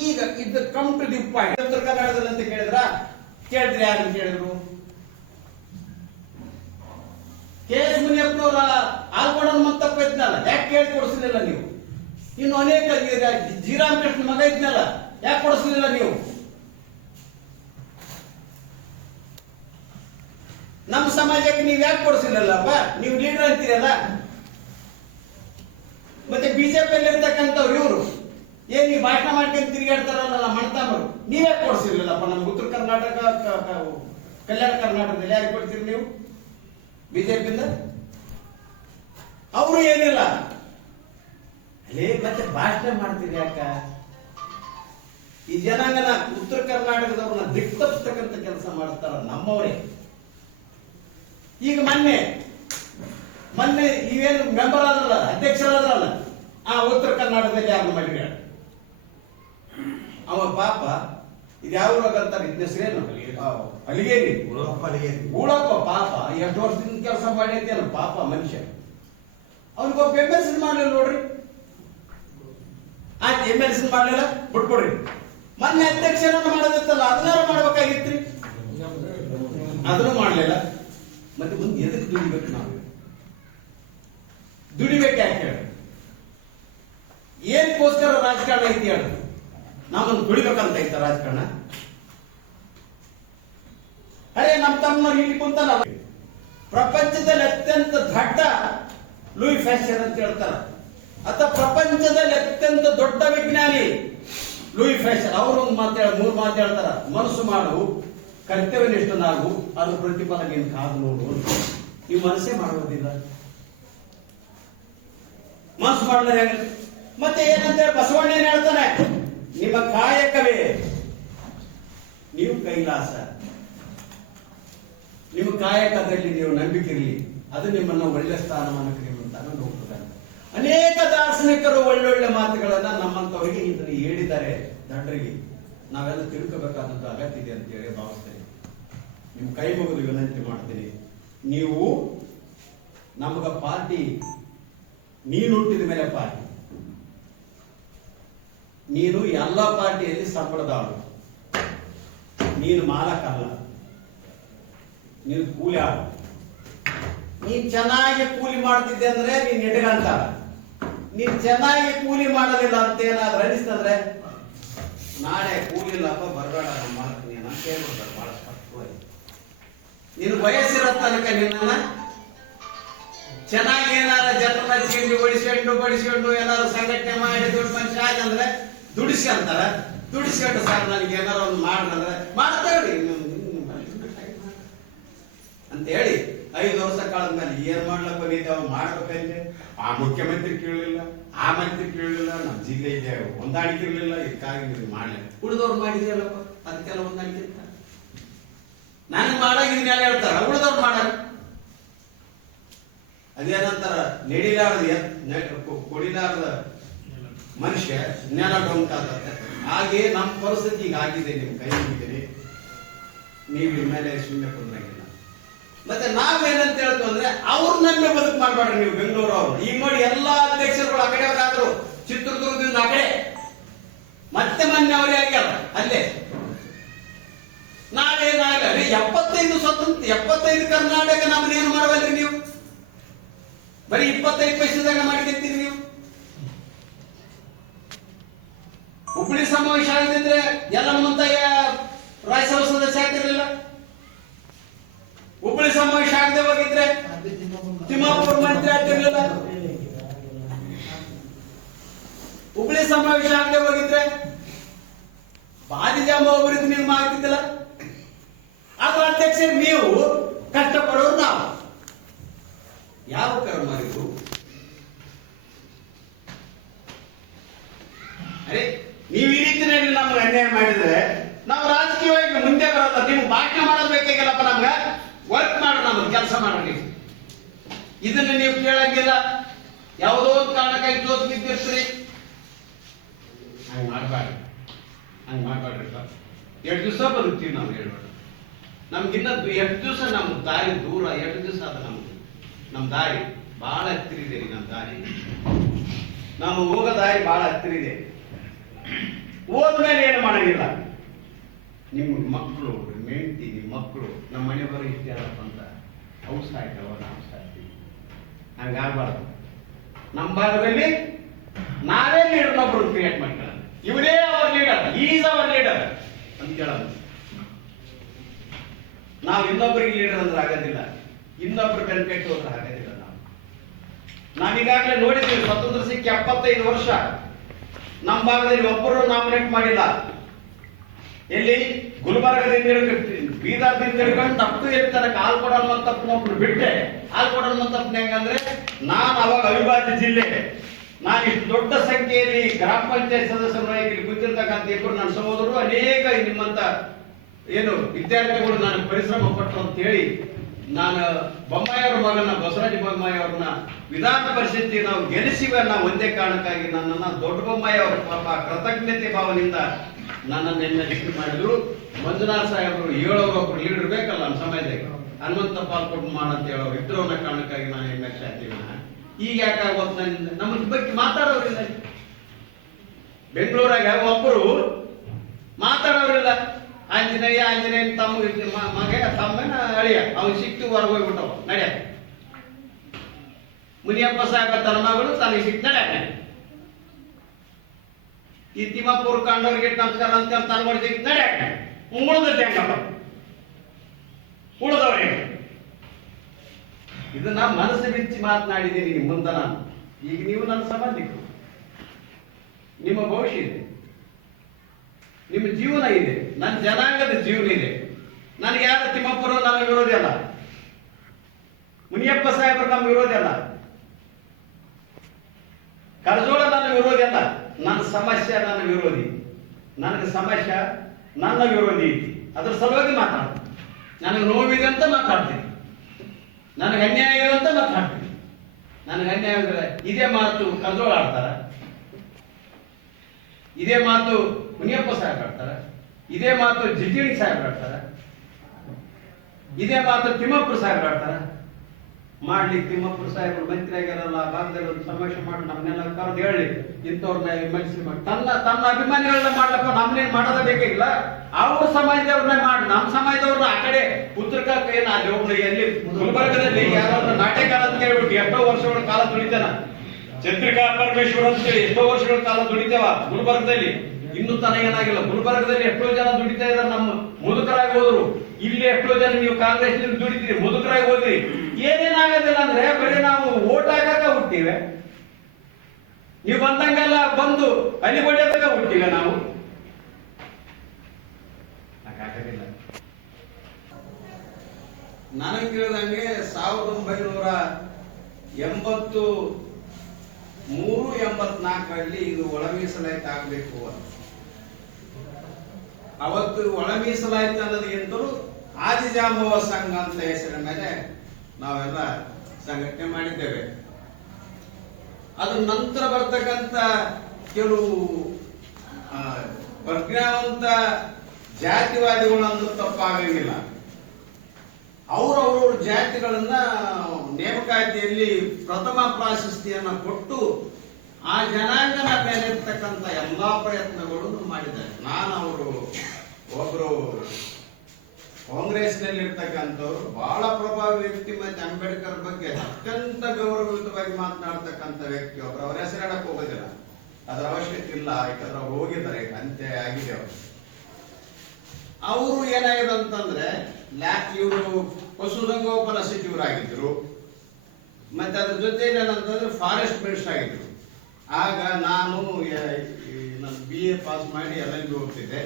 ಈಗ ಇದು ಕಮ್ ಟು ದಿ ಪಾಯಿಂಟ್. ಉತ್ತರ ಕನ್ನಡದಲ್ಲಿ ಅಂತ ಕೇಳಿದ್ರೆ ಯಾರು ಕೇಳಿದ್ರು? KS ಮುನಿಯಪ್ಪನವರ ಆಲ್ಕೋಡನ್ ಮತ್ತಪ್ಪ ಇದ್ನಲ್ಲ, ಯಾಕೆ ಕೇಳಿ ಕೊಡಿಸಲಿಲ್ಲ ನೀವು? ಇನ್ನು ಅನೇಕ ಜಿರಾಮಕೃಷ್ಣ ಮಗ ಇದ್ನಲ್ಲ, ಯಾಕೆ ಕೊಡಿಸಲಿಲ್ಲ ನೀವು? ನಮ್ಮ ಸಮಾಜಕ್ಕೆ ನೀವು ಯಾಕೆ ಕೊಡಿಸಲಿಲ್ಲಪ್ಪ? ನೀವು ಲೀಡರ್ ಅಂತೀರಲ್ಲ. ಮತ್ತೆ ಬಿಜೆಪಿಯಲ್ಲಿ ಇರ್ತಕ್ಕಂಥವ್ರು ಇವರು ಏನ್ ನೀವು ಭಾಷಣ ಮಾಡ್ಕೊಂಡು ತಿರುಗಾಡ್ತಾರಲ್ಲ ಮಣ್ತಾಮರು, ನೀವೇ ಕೊಡಿಸಿರ್ಲಿಲ್ಲಪ್ಪ? ನಮ್ಗೆ ಉತ್ತರ ಕರ್ನಾಟಕ ಕಲ್ಯಾಣ ಕರ್ನಾಟಕದಲ್ಲಿ ಯಾರಿಗೆ ಕೊಡ್ತೀರಿ ನೀವು ಬಿಜೆಪಿಯಿಂದ? ಅವರು ಏನಿಲ್ಲ ಅಲ್ಲೇ ಮತ್ತೆ ಭಾಷಣ ಮಾಡ್ತೀರಿ ಯಾಕ? ಈ ಜನಾಂಗನ ಉತ್ತರ ಕರ್ನಾಟಕದವ್ರನ್ನ ದಿಕ್ತಪ್ಪಿಸ್ತಕ್ಕಂಥ ಕೆಲಸ ಮಾಡ್ತಾರ ನಮ್ಮವರೇ. ಈಗ ಮೊನ್ನೆ ಇವೇನು ಮೆಂಬರ್ ಆದ್ರಲ್ಲ, ಅಧ್ಯಕ್ಷರಾದ್ರಲ್ಲ, ಆ ಉತ್ತರ ಕರ್ನಾಟಕದಲ್ಲಿ ಯಾರು ಮಾಡಿರ ಅವ ಪಾಪ ಇದು ಯಾವ ರೋಗ ಅಂತಾರೆ, ಇದನ್ನ ಹೆಸರೇನು? ಅಲಿಗೇರಿ ಊಳಪ್ಪ. ಪಾಪ ಎಷ್ಟು ವರ್ಷದಿಂದ ಕೆಲಸ ಮಾಡಿದ್ದೇನು ಪಾಪ ಮನುಷ್ಯ. ಅವನಿಗೊಬ್ಬ MLC ಮಾಡ್ಲಿಲ್ಲ ನೋಡ್ರಿ. ಆಯ್ತು, MLC ಮಾಡ್ಲಿಲ್ಲ, ಬಿಟ್ಕೊಡ್ರಿ. ಮೊನ್ನೆ ಅಧ್ಯಕ್ಷರನ್ನು ಮಾಡೋದಿತ್ತಲ್ಲ, ಅದನ್ನಾರು ಮಾಡ್ಬೇಕಾಗಿತ್ರಿ, ಅದನ್ನು ಮಾಡ್ಲಿಲ್ಲ. ಮತ್ತೆ ಮುಂದೆ ಎದಕ್ಕೆ ದುಡಿಬೇಕು? ನಾವು ದುಡಿಬೇಕು ಯಾಕೆ ಹೇಳಿ? ಏನಕ್ಕೋಸ್ಕರ ರಾಜಕಾರಣ ಐತಿ ಹೇಳಿ? ನಮ್ಮನ್ನು ದುಡಿಬೇಕಂತ ಐತ ರಾಜಕಾರಣ? ಅರೇ ನಮ್ಮ ತಮ್ಮನವ್ರು ಇಲ್ಲಿ ಕುಂತಲ್ಲ, ಪ್ರಪಂಚದಲ್ಲಿ ಅತ್ಯಂತ ದೊಡ್ಡ ಲೂಯಿ ಫ್ಯಾಷರ್ ಅಂತ ಹೇಳ್ತಾರ, ಅಥವಾ ಪ್ರಪಂಚದಲ್ಲಿ ಅತ್ಯಂತ ದೊಡ್ಡ ವಿಜ್ಞಾನಿ ಲೂಯಿ ಫ್ಯಾಷರ್. ಅವರು ಒಂದು ಮೂರು ಮಾತು ಹೇಳ್ತಾರ: ಮನಸ್ಸು ಮಾಡು, ಕರ್ತವ್ಯನಿಷ್ಠನಾಗು, ಅದ್ರ ಪ್ರತಿಫಲ ನೀನು ಕಾದು ನೋಡು. ನೀವು ಮನಸ್ಸೇ ಮಾಡುವುದಿಲ್ಲ, ಮನಸ್ಸು ಮಾಡಿದ್ರೆ ಮತ್ತೆ ಏನಂತ ಬಸವಣ್ಣ ಏನ್ ಹೇಳ್ತಾನೆ? ನಿಮ್ಮ ಕಾಯಕವೇ ನೀವು ಕೈಲಾಸ. ನಿಮ್ಮ ಕಾಯಕದಲ್ಲಿ ನೀವು ನಂಬಿಕೆ ಇರಲಿ, ಅದು ನಿಮ್ಮನ್ನ ಒಳ್ಳೆ ಸ್ಥಾನಮಾನಕ್ಕೆ ನಿಮ್ಮಂತ ಹೋಗ್ತದೆ. ಅನೇಕ ದಾರ್ಶನಿಕರು ಒಳ್ಳೊಳ್ಳೆ ಮಾತುಗಳನ್ನ ನಮ್ಮಂತವರಿಗೆ ಇದನ್ನು ಹೇಳಿದ್ದಾರೆ. ದಡ್ಡರಿಗೆ ನಾವೆಲ್ಲ ತಿಳ್ಕೋಬೇಕಾದಂತ ಅಗತ್ಯ ಇದೆ ಅಂತ ಹೇಳಿ ಭಾವಿಸ್ತೇನೆ. ನಿಮ್ ಕೈ ಮುಗಿದು ವಿನಂತಿ ಮಾಡ್ತೀನಿ, ನೀವು ನಮಗ ಪಾರ್ಟಿ, ನೀನು ಹುಟ್ಟಿದ ಮೇಲೆ ಪಾರ್ಟಿ, ನೀನು ಎಲ್ಲ ಪಾರ್ಟಿಯಲ್ಲಿ ಸಂಬಳದಾಳು, ನೀನು ಮಾಲಕ ಅಲ್ಲ, ನೀನು ಕೂಲಿ ಆಳು. ನೀನ್ ಚೆನ್ನಾಗಿ ಕೂಲಿ ಮಾಡ್ತಿದ್ದೆ ಅಂದ್ರೆ ನೀನ್ ಎಡಗಂತಾರ. ನೀನ್ ಚೆನ್ನಾಗಿ ಕೂಲಿ ಮಾಡೋದಿಲ್ಲ ಅಂತ ಏನಾದ್ರು ಅನಿಸ್ತಂದ್ರೆ ನಾಳೆ ಕೂಲಿ ಇಲ್ಲಪ್ಪ ಬರಬೇಡ ನಮ್ಮ ಮಾಲಕ ನೀನು ಅಂತ ಹೇಳ್ಬಿಡ್ತಾರೆ ಬಹಳ ಸ್ಪಷ್ಟವಾಗಿ. ನೀನು ವಯಸ್ಸಿರೋ ತನಕ ನಿನ್ನ ಚೆನ್ನಾಗಿ ಏನಾರ ಜನರನ್ನ ಚೀಂಡಿ ಬಡಿಸ್ಕೊಂಡು ಏನಾದ್ರು ಸಂಘಟನೆ ಮಾಡಿ ದುಡ್ಡು ಮನುಷ್ಯ ಆಯ್ತಂದ್ರೆ ದುಡಿಸ್ಕೊಂತಾರ. ದುಡಿಸ್ಕೊಂಡು ಸರ್ ನನಗೆ ಏನಾರ ಒಂದು ಮಾಡ್ರಂದ್ರೆ ಮಾಡ್ತೇವ್ರಿ. ಅಂತ ಹೇಳಿ 5 ವರ್ಷ ಕಳೆದ ಮೇಲೆ ಏನ್ ಮಾಡ್ಲಕ್ಕ ಬಂದಿದ್ದಾವ ಮಾಡ್ಬೇಕಂತೆ. ಆ ಮುಖ್ಯಮಂತ್ರಿ ಕೇಳಲಿಲ್ಲ, ಆ ಮಂತ್ರಿ ಕೇಳಲಿಲ್ಲ, ನಮ್ಮ ಜಿಲ್ಲೆಗೆ ಹೊಂದಾಣಿಕೆ ಇರಲಿಲ್ಲ, ಇದಕ್ಕಾಗಿ ನೀವು ಮಾಡಲಿಲ್ಲ. ಉಳಿದವ್ರು ಮಾಡಿದ್ರಲ್ಲಪ್ಪ, ಅದಕ್ಕೆಲ್ಲ ಹೊಂದಾಣಿಕೆ ಇರ್ತ. ನನಗೆ ಮಾಡಾಗಿದ್ದೀನಿ ಎಲ್ಲ ಹೇಳ್ತಾರ, ಉಳಿದವ್ರು ಮಾಡಾರ. ಅದೇನಂತಾರ, ಕೊಡಿಲಾರದ ಮನುಷ್ಯ ನೆಲ ಡೊಂಕಾದ ಹಾಗೆ ನಮ್ಮ ಪರಿಸ್ಥಿತಿ ಈಗ ಆಗಿದೆ. ನಿಮ್ ಕೈ ಮುಗಿದಿರಿ, ನೀವು ಇನ್ಮೇಲೆ ಸುಮ್ಮನೆ ಕುಂದ್ರಂಗಿಲ್ಲ. ಮತ್ತೆ ನಾವೇನಂತ ಹೇಳ್ತು ಅಂದ್ರೆ ಅವ್ರು ನನ್ನೇ ಬದುಕು ಮಾಡ್ಬೇಡ್ರಿ ನೀವು ಬೆಂಗಳೂರು ಅವರು. ಈಗ ನೋಡಿ ಎಲ್ಲಾ ಅಧ್ಯಕ್ಷರುಗಳು ಆ ಕಡೆಯವರಾದ್ರು, ಚಿತ್ರದುರ್ಗದಿಂದ ಆ ಕಡೆ, ಮತ್ತೆ ಮೊನ್ನೆ ಅವರೇ ಆಗ್ಯಾರ ಅಲ್ಲೇ. ನಾವೇನಾಗಲಿ 75 ಸ್ವತಂತ್ರ 75 ಕರ್ನಾಟಕ ನಮ್ಮನ್ನೇನು ಮಾಡವಲ್ರಿ ನೀವು, ಬರೀ 25 ಪೈಸದಾಗ ಮಾಡಿದಂತೀರಿ ನೀವು. ಹುಬ್ಬಳ್ಳಿ ಸಮಾವೇಶ ಆಗದಿದ್ರೆ ಎಲ್ಲ ಮುಂತಾಯ ರಾಜ್ಯಸಭಾ ಸದಸ್ಯ ಆಗ್ತಿರ್ಲಿಲ್ಲ. ಹುಬ್ಬಳ್ಳಿ ಸಮಾವೇಶ ಆಗದೆ ಹೋಗಿದ್ರೆ ತಿಮ್ಮಾಪುರ ಮಂತ್ರಿ ಆಗ್ತಿರ್ಲಿಲ್ಲ. ಹುಬ್ಬಳ್ಳಿ ಸಮಾವೇಶ ಆಗದೆ ಹೋಗಿದ್ರೆ ಬಾದಿಜಾಂಬ ಒಬ್ಬರಿಗೆ ನೀವು ಆಗ್ತಿದ್ದಿಲ್ಲ. ಆದ್ರ ಅಧ್ಯಕ್ಷರು ನೀವು, ಕಷ್ಟಪಡೋರು ನಾವು. ಯಾವ ಕರ್ಮ ಇದು? ಅರೆ ನೀವು ಈ ರೀತಿಯಲ್ಲಿ ನಮ್ಗೆ ಅನ್ಯಾಯ ಮಾಡಿದ್ರೆ ನಾವು ರಾಜಕೀಯವಾಗಿ ಮುಂದೆ ಬರೋಲ್ಲ. ನೀವು ಭಾಷಣ ಮಾಡೋದು ಬೇಕಾಗಿಲ್ಲಪ್ಪ, ನಮ್ಗ ವರ್ಕ್ ಮಾಡೋ, ನಮ್ಗೆ ಕೆಲಸ ಮಾಡೋಣ. ಇದನ್ನ ನೀವು ಕೇಳಂಗಿಲ್ಲ. ಯಾವುದೋ ಒಂದು ಕಾರಣಕ್ಕಾಗಿ ಜೋತ್ ಬಿದ್ದಿರ್ತೀರಿ. ಹಂಗೆ ಮಾಡಬಾರ್ದು, ಹಂಗೆ ಮಾಡಬಾರ್ರಿ. 2 ದಿವಸ ಬದುಕ್ತೀವಿ ನಾವು, ಹೇಳ್ಬೇಡ. ನಮ್ಗಿನ್ನ 2 ದಿವಸ ನಮ್ ದಾರಿ ದೂರ, 2 ದಿವಸ ಅದ ನಮ್ ದಾರಿ ಬಹಳ ಹತ್ತಿರ ಇದೆ. ನಮ್ಮ ದಾರಿ, ನಾವು ಹೋಗೋ ದಾರಿ ಬಹಳ ಹತ್ತಿರ ಇದೆ. ಹೋದ್ಮೇಲೆ ಏನು ಮಾಡಂಗಿಲ್ಲ. ನಿಮ್ಮ ಮಕ್ಕಳು, ಹೆಂಡತಿ, ನಿಮ್ಮ ಮಕ್ಕಳು, ನಮ್ಮ ಮನೆ ಬರೋ ಇಷ್ಟ ಯಾರಪ್ಪ ಅಂತ ಔಷಧ ಆಯ್ತವ, ನಾವು ಸಾಯ್ತೀವಿ. ಹಂಗಾಗಬಾರ್ದು. ನಮ್ಮ ಭಾಗದಲ್ಲಿ ನಾವೇ ಲೀಡರ್ನೊಬ್ಬರು ಕ್ರಿಯೇಟ್ ಮಾಡ್ಕೊಳ್ಳೋಣ. ಇವರೇ hour leader, is our leader ಅಂತ ಕೇಳೋದು. ನಾವು ಇನ್ನೊಬ್ಬರಿಗೆ ಲೀಡರ್ ಅಂದ್ರೆ ಆಗೋದಿಲ್ಲ, ಇನ್ನೊಬ್ರು ಬೆನ್ಕೆಟ್ಟು ಹೋದ್ರೆ ಆಗೋದಿಲ್ಲ. ನಾವೀಗಾಗಲೇ ನೋಡಿದ್ದೀವಿ, ಸ್ವತಂತ್ರ ಸಿಕ್ಕಿ 75 ವರ್ಷ ನಮ್ಮ ಭಾಗದಲ್ಲಿ ಒಬ್ಬರು ನಾಮಿನೇಟ್ ಮಾಡಿಲ್ಲ. ಎಲ್ಲಿ ಗುಲ್ಬರ್ಗದಿಂದ ಬೀದರ್ದಿಂದ ಹಿಡ್ಕೊಂಡು ತಪ್ಪು ಇರ್ತಾರೆ. ಹಾಲು ಕೊಡಲ್ ಮಂತಪ್ಪನೊಬ್ರು ಬಿಟ್ಟೆ. ಹಾಲು ಕೊಡಲ್ ಮಂತಪ್ಪನ ಹೆಂಗಂದ್ರೆ, ನಾನು ಅವಾಗ ಅವಿಭಾಜ್ಯ ಜಿಲ್ಲೆ, ನಾನು ಇಷ್ಟು ದೊಡ್ಡ ಸಂಖ್ಯೆಯಲ್ಲಿ ಗ್ರಾಮ ಪಂಚಾಯತ್ ಸದಸ್ಯರಾಗಿ ಇಲ್ಲಿ ಕೂತಿರ್ತಕ್ಕಂಥ ಇಬ್ಬರು ನನ್ನ ಸಹೋದರರು, ಅನೇಕ ನಿಮ್ಮಂತ ಏನು ವಿದ್ಯಾರ್ಥಿಗಳು ನಾನು ಪರಿಶ್ರಮ ಪಟ್ಟರು ಅಂತ ಹೇಳಿ, ನಾನು ಬೊಮ್ಮಾಯಿಯವರ ಮಗನ ಬಸವರಾಜ ಬೊಮ್ಮಾಯಿ ಅವ್ರನ್ನ ವಿಧಾನ ಪರಿಷತ್ತಿ ನಾವು ಗೆಲ್ಲಿಸಿವೆ ಅನ್ನೋ ಒಂದೇ ಕಾರಣಕ್ಕಾಗಿ ನನ್ನನ್ನ ದೊಡ್ಡ ಬೊಮ್ಮಾಯಿ ಅವರ ಪಾಪ ಕೃತಜ್ಞತೆ ಭಾವನೆಯಿಂದ ನನ್ನನ್ನೆಲ್ಲ ಹೆಸರು ಮಾಡಿದ್ರು. ಮಂಜುನಾಥ್ ಸಾಹೇಬರು ಹೇಳೋರೊಬ್ರು ಲೀಡರ್ ಬೇಕಲ್ಲ ನಮ್ಮ ಸಮಯದಾಗ, ಹನುಮಂತ ಪಾಲ್ಕೊಟ್ಟು ಮಾಡಂತ ಹೇಳೋರು ಇದ್ರು ಅನ್ನೋ ಕಾರಣಕ್ಕಾಗಿ ನಾನು MLC ಆಗ್ತೀವಿ. ಈಗ ಯಾಕಾಗೋತ್ ನಮ್ಮ ಬಗ್ಗೆ ಮಾತಾಡೋರಿಲ್ಲ. ಬೆಂಗಳೂರಾಗ ಒಬ್ಬರು ಮಾತಾಡೋರಿಲ್ಲ. ಆಂಜನೇಯನ್ ತಮ್ಮನ ಅಳಿಯ ಅವ್ನು ಸಿಕ್ತು ಹೊರಗೆ ಹೋಗ್ಬಿಟ್ಟವ ನಡೆಯ. ಮುನಿಯಪ್ಪ ಸಾಹೇಬ ತನ್ನ ಮಗಳು ತನಗೆ ಸಿಕ್ತು ನಡೆಯ. ಈ ತಿಮ್ಮಾಪುರ ಕಂಡವ್ರಿಗೆ ನಮಸ್ಕಾರ ಅಂತ ತನ್ನ ಸಿಕ್ತು ನಡೆಯ. ಉಳಿದದ್ದು ಹೆಂಗಪ್ಪ? ಉಳಿದವ್ರೆ ಇದನ್ನ ಮನಸ್ಸು ಬಿಚ್ಚಿ ಮಾತನಾಡಿದ್ದೀನಿ ನಿಮ್ಮ ಮುಂದೆ ನಾನು. ಈಗ ನೀವು ನನ್ನ ಸಂಬಂಧಿಕರು, ನಿಮ್ಮ ಭವಿಷ್ಯ ಇದೆ, ನಿಮ್ಮ ಜೀವನ ಇದೆ, ನನ್ನ ಜನಾಂಗದ ಜೀವನ ಇದೆ. ನನಗೆ ಯಾರು ತಿಮ್ಮಪ್ಪರು ನನ್ನ ವಿರೋಧಿ ಅಲ್ಲ, ಮುನಿಯಪ್ಪ ಸಾಹೇಬರು ನಮ್ಮ ವಿರೋಧಿ ಅಲ್ಲ, ಕರಜೋಳ ನನ್ನ ವಿರೋಧಿ ಅಲ್ಲ. ನನ್ನ ಸಮಸ್ಯೆ ನನ್ನ ವಿರೋಧಿ, ನನಗೆ ಸಮಸ್ಯೆ ನನ್ನ ವಿರೋಧಿ ಐತಿ. ಅದ್ರ ಸಲುವಾಗಿ ಮಾತಾಡ್ತೀನಿ. ನನಗೆ ನೋವಿದೆ ಅಂತ ಮಾತಾಡ್ತೀನಿ, ನನಗೆ ಅನ್ಯಾಯ ಇದೆ ಅಂತ ಮಾತಾಡ್ತೀನಿ. ನನಗೆ ಅನ್ಯಾಯ ಅಂದ್ರೆ ಇದೇ ಮಾತು ಕರಜೋಳ ಆಡ್ತಾರ, ಇದೇ ಮಾತು ಮುನಿಯಪ್ಪ ಸಾಹೇಬ್ ಆಡ್ತಾರ, ಇದೇ ಮಾತು ಜಿಜಿಣಿ ಸಾಹೇಬ್ ಆಡ್ತಾರ, ಇದೇ ಮಾತು ತಿಮ್ಮಪ್ಪರು ಸಾಹೇಬ್ ಆಡ್ತಾರ. ಮಾಡ್ಲಿ ತಿಮ್ಮಪ್ಪರು ಸಾಹೇಬರು ಮಂತ್ರಿ ಆಗ್ಯಾರಲ್ಲ, ಭಾಗದಲ್ಲಿ ಒಂದು ಸಮಾವೇಶ ಮಾಡಿ ನಮ್ಮನ್ನೆಲ್ಲ ಕರೆದು ಹೇಳಿ ಇಂಥವ್ರನ್ನ MLC ಮಾಡಿ ತನ್ನ ಅಭಿಮಾನಿಗಳನ್ನ ಮಾಡ್ಲಪ್ಪ. ನಮ್ಮನ್ನೇನ್ ಮಾಡೋದ ಬೇಕಾಗಿಲ್ಲ, ಅವ್ರ ಸಮಾಜದವ್ರನ್ನ ಮಾಡಿ. ನಮ್ಮ ಸಮಾಜದವ್ರನ್ನ ಆ ಕಡೆ ಉತ್ತರಕ್ಕೆ ಅಲ್ಲಿ ಒಬ್ರು ಎಲ್ಲಿ ಗುಲ್ಬರ್ಗದಲ್ಲಿ ಯಾರಾದ್ರೂ ನಾಟ್ಯಕಾರ ಅಂತ ಹೇಳ್ಬಿಟ್ಟು ಎಷ್ಟೋ ವರ್ಷಗಳ ಕಾಲ ದುಡಿತಾನ, ಚಂದ್ರಿಕಾ ಪರಮೇಶ್ವರ್ ಅಂತ ಹೇಳಿ ಎಷ್ಟೋ ವರ್ಷಗಳ ಕಾಲ ದುಡಿತೇವ ಗುಲ್ಬರ್ಗದಲ್ಲಿ. ಇನ್ನೂ ತನ ಏನಾಗಿಲ್ಲ. ಗುಲ್ಬರ್ಗದಲ್ಲಿ ಎಷ್ಟೋ ಜನ ದುಡಿತಾ ಇದಾರೆ, ನಮ್ಮ ಮುದುಕರಾಗಿ ಹೋದ್ರು. ಇಲ್ಲಿ ಎಷ್ಟೋ ಜನ ನೀವು ಕಾಂಗ್ರೆಸ್ ದುಡಿತೀರಿ, ಮುದುಕರಾಗಿ ಹೋದ್ರಿ. ಏನೇನಾಗೋದಿಲ್ಲ ಅಂದ್ರೆ ಬರೀ ನಾವು ಓಟ್ ಹಾಕಕ ಹುಟ್ಟಿವೆ. ನೀವು ಬಂದಂಗೆಲ್ಲ ಬಂದು ಅಲ್ಲಿ ಹೊಡೆಯೋದಾಗ ಹುಟ್ಟಿಲ್ಲ ನಾವು. ನನಗೆ ತಿಳಿದಂಗೆ 1983-84ರಲ್ಲಿ ಇದು ಒಳ ಮೀಸಲಾತಿ ಆಗ್ಬೇಕು ಅಂತ. ಅವತ್ತು ಒಳ ಮೀಸಲಾತಿ ಅನ್ನೋದಕ್ಕಿಂತಲೂ ಆದಿಜಾಂಬವ ಸಂಘ ಅಂತ ಹೆಸರಿನ ಮೇಲೆ ನಾವೆಲ್ಲ ಸಂಘಟನೆ ಮಾಡಿದ್ದೇವೆ. ಅದ್ರ ನಂತರ ಬರ್ತಕ್ಕಂಥ ಕೆಲವು ಪ್ರಜ್ಞಾವಂತ ಜಾತಿವಾದಿಗಳು ಅಂದ್ರೂ ತಪ್ಪಾಗಂಗಿಲ್ಲ. ಅವರವ್ರ ಜಾತಿಗಳನ್ನ ನೇಮಕಾತಿಯಲ್ಲಿ ಪ್ರಥಮ ಪ್ರಾಶಸ್ತ್ಯನ್ನ ಕೊಟ್ಟು ಆ ಜನಾಂಗನ ಮೇಲೆ ಇರ್ತಕ್ಕಂಥ ಎಲ್ಲಾ ಪ್ರಯತ್ನಗಳನ್ನು ಮಾಡಿದ್ದಾರೆ. ನಾನು ಅವರು ಒಬ್ರು ಕಾಂಗ್ರೆಸ್ನಲ್ಲಿ ಇರ್ತಕ್ಕಂಥವ್ರು ಬಹಳ ಪ್ರಭಾವಿ ವ್ಯಕ್ತಿ, ಮತ್ತೆ ಅಂಬೇಡ್ಕರ್ ಬಗ್ಗೆ ಅತ್ಯಂತ ಗೌರವಯುತವಾಗಿ ಮಾತನಾಡ್ತಕ್ಕಂಥ ವ್ಯಕ್ತಿ ಒಬ್ರು. ಅವ್ರ ಹೆಸರಿಡಕ್ ಹೋಗೋದಿಲ್ಲ, ಅದರ ಅವಶ್ಯಕತೆ ಇಲ್ಲ, ಯಾಕಂದ್ರೆ ಅವ್ರು ಹೋಗಿದ್ದಾರೆ, ಅಂತೆ ಆಗಿದೆ. ಅವರು ಏನಾಗಿದೆ ಅಂತಂದ್ರೆ ಇವರು ಪಶುಸಂಗೋಪನಾ ಸಚಿವರಾಗಿದ್ರು, ಮತ್ತೆ ಅದ್ರ ಜೊತೆಯಲ್ಲಿ ಏನಂತಂದ್ರೆ ಫಾರೆಸ್ಟ್ ಮಿನಿಸ್ಟರ್ ಆಗಿದ್ರು. ಆಗ ನಾನು BA ಪಾಸ್ ಮಾಡಿ LLB ಹೋಗ್ತಿದ್ದೆ.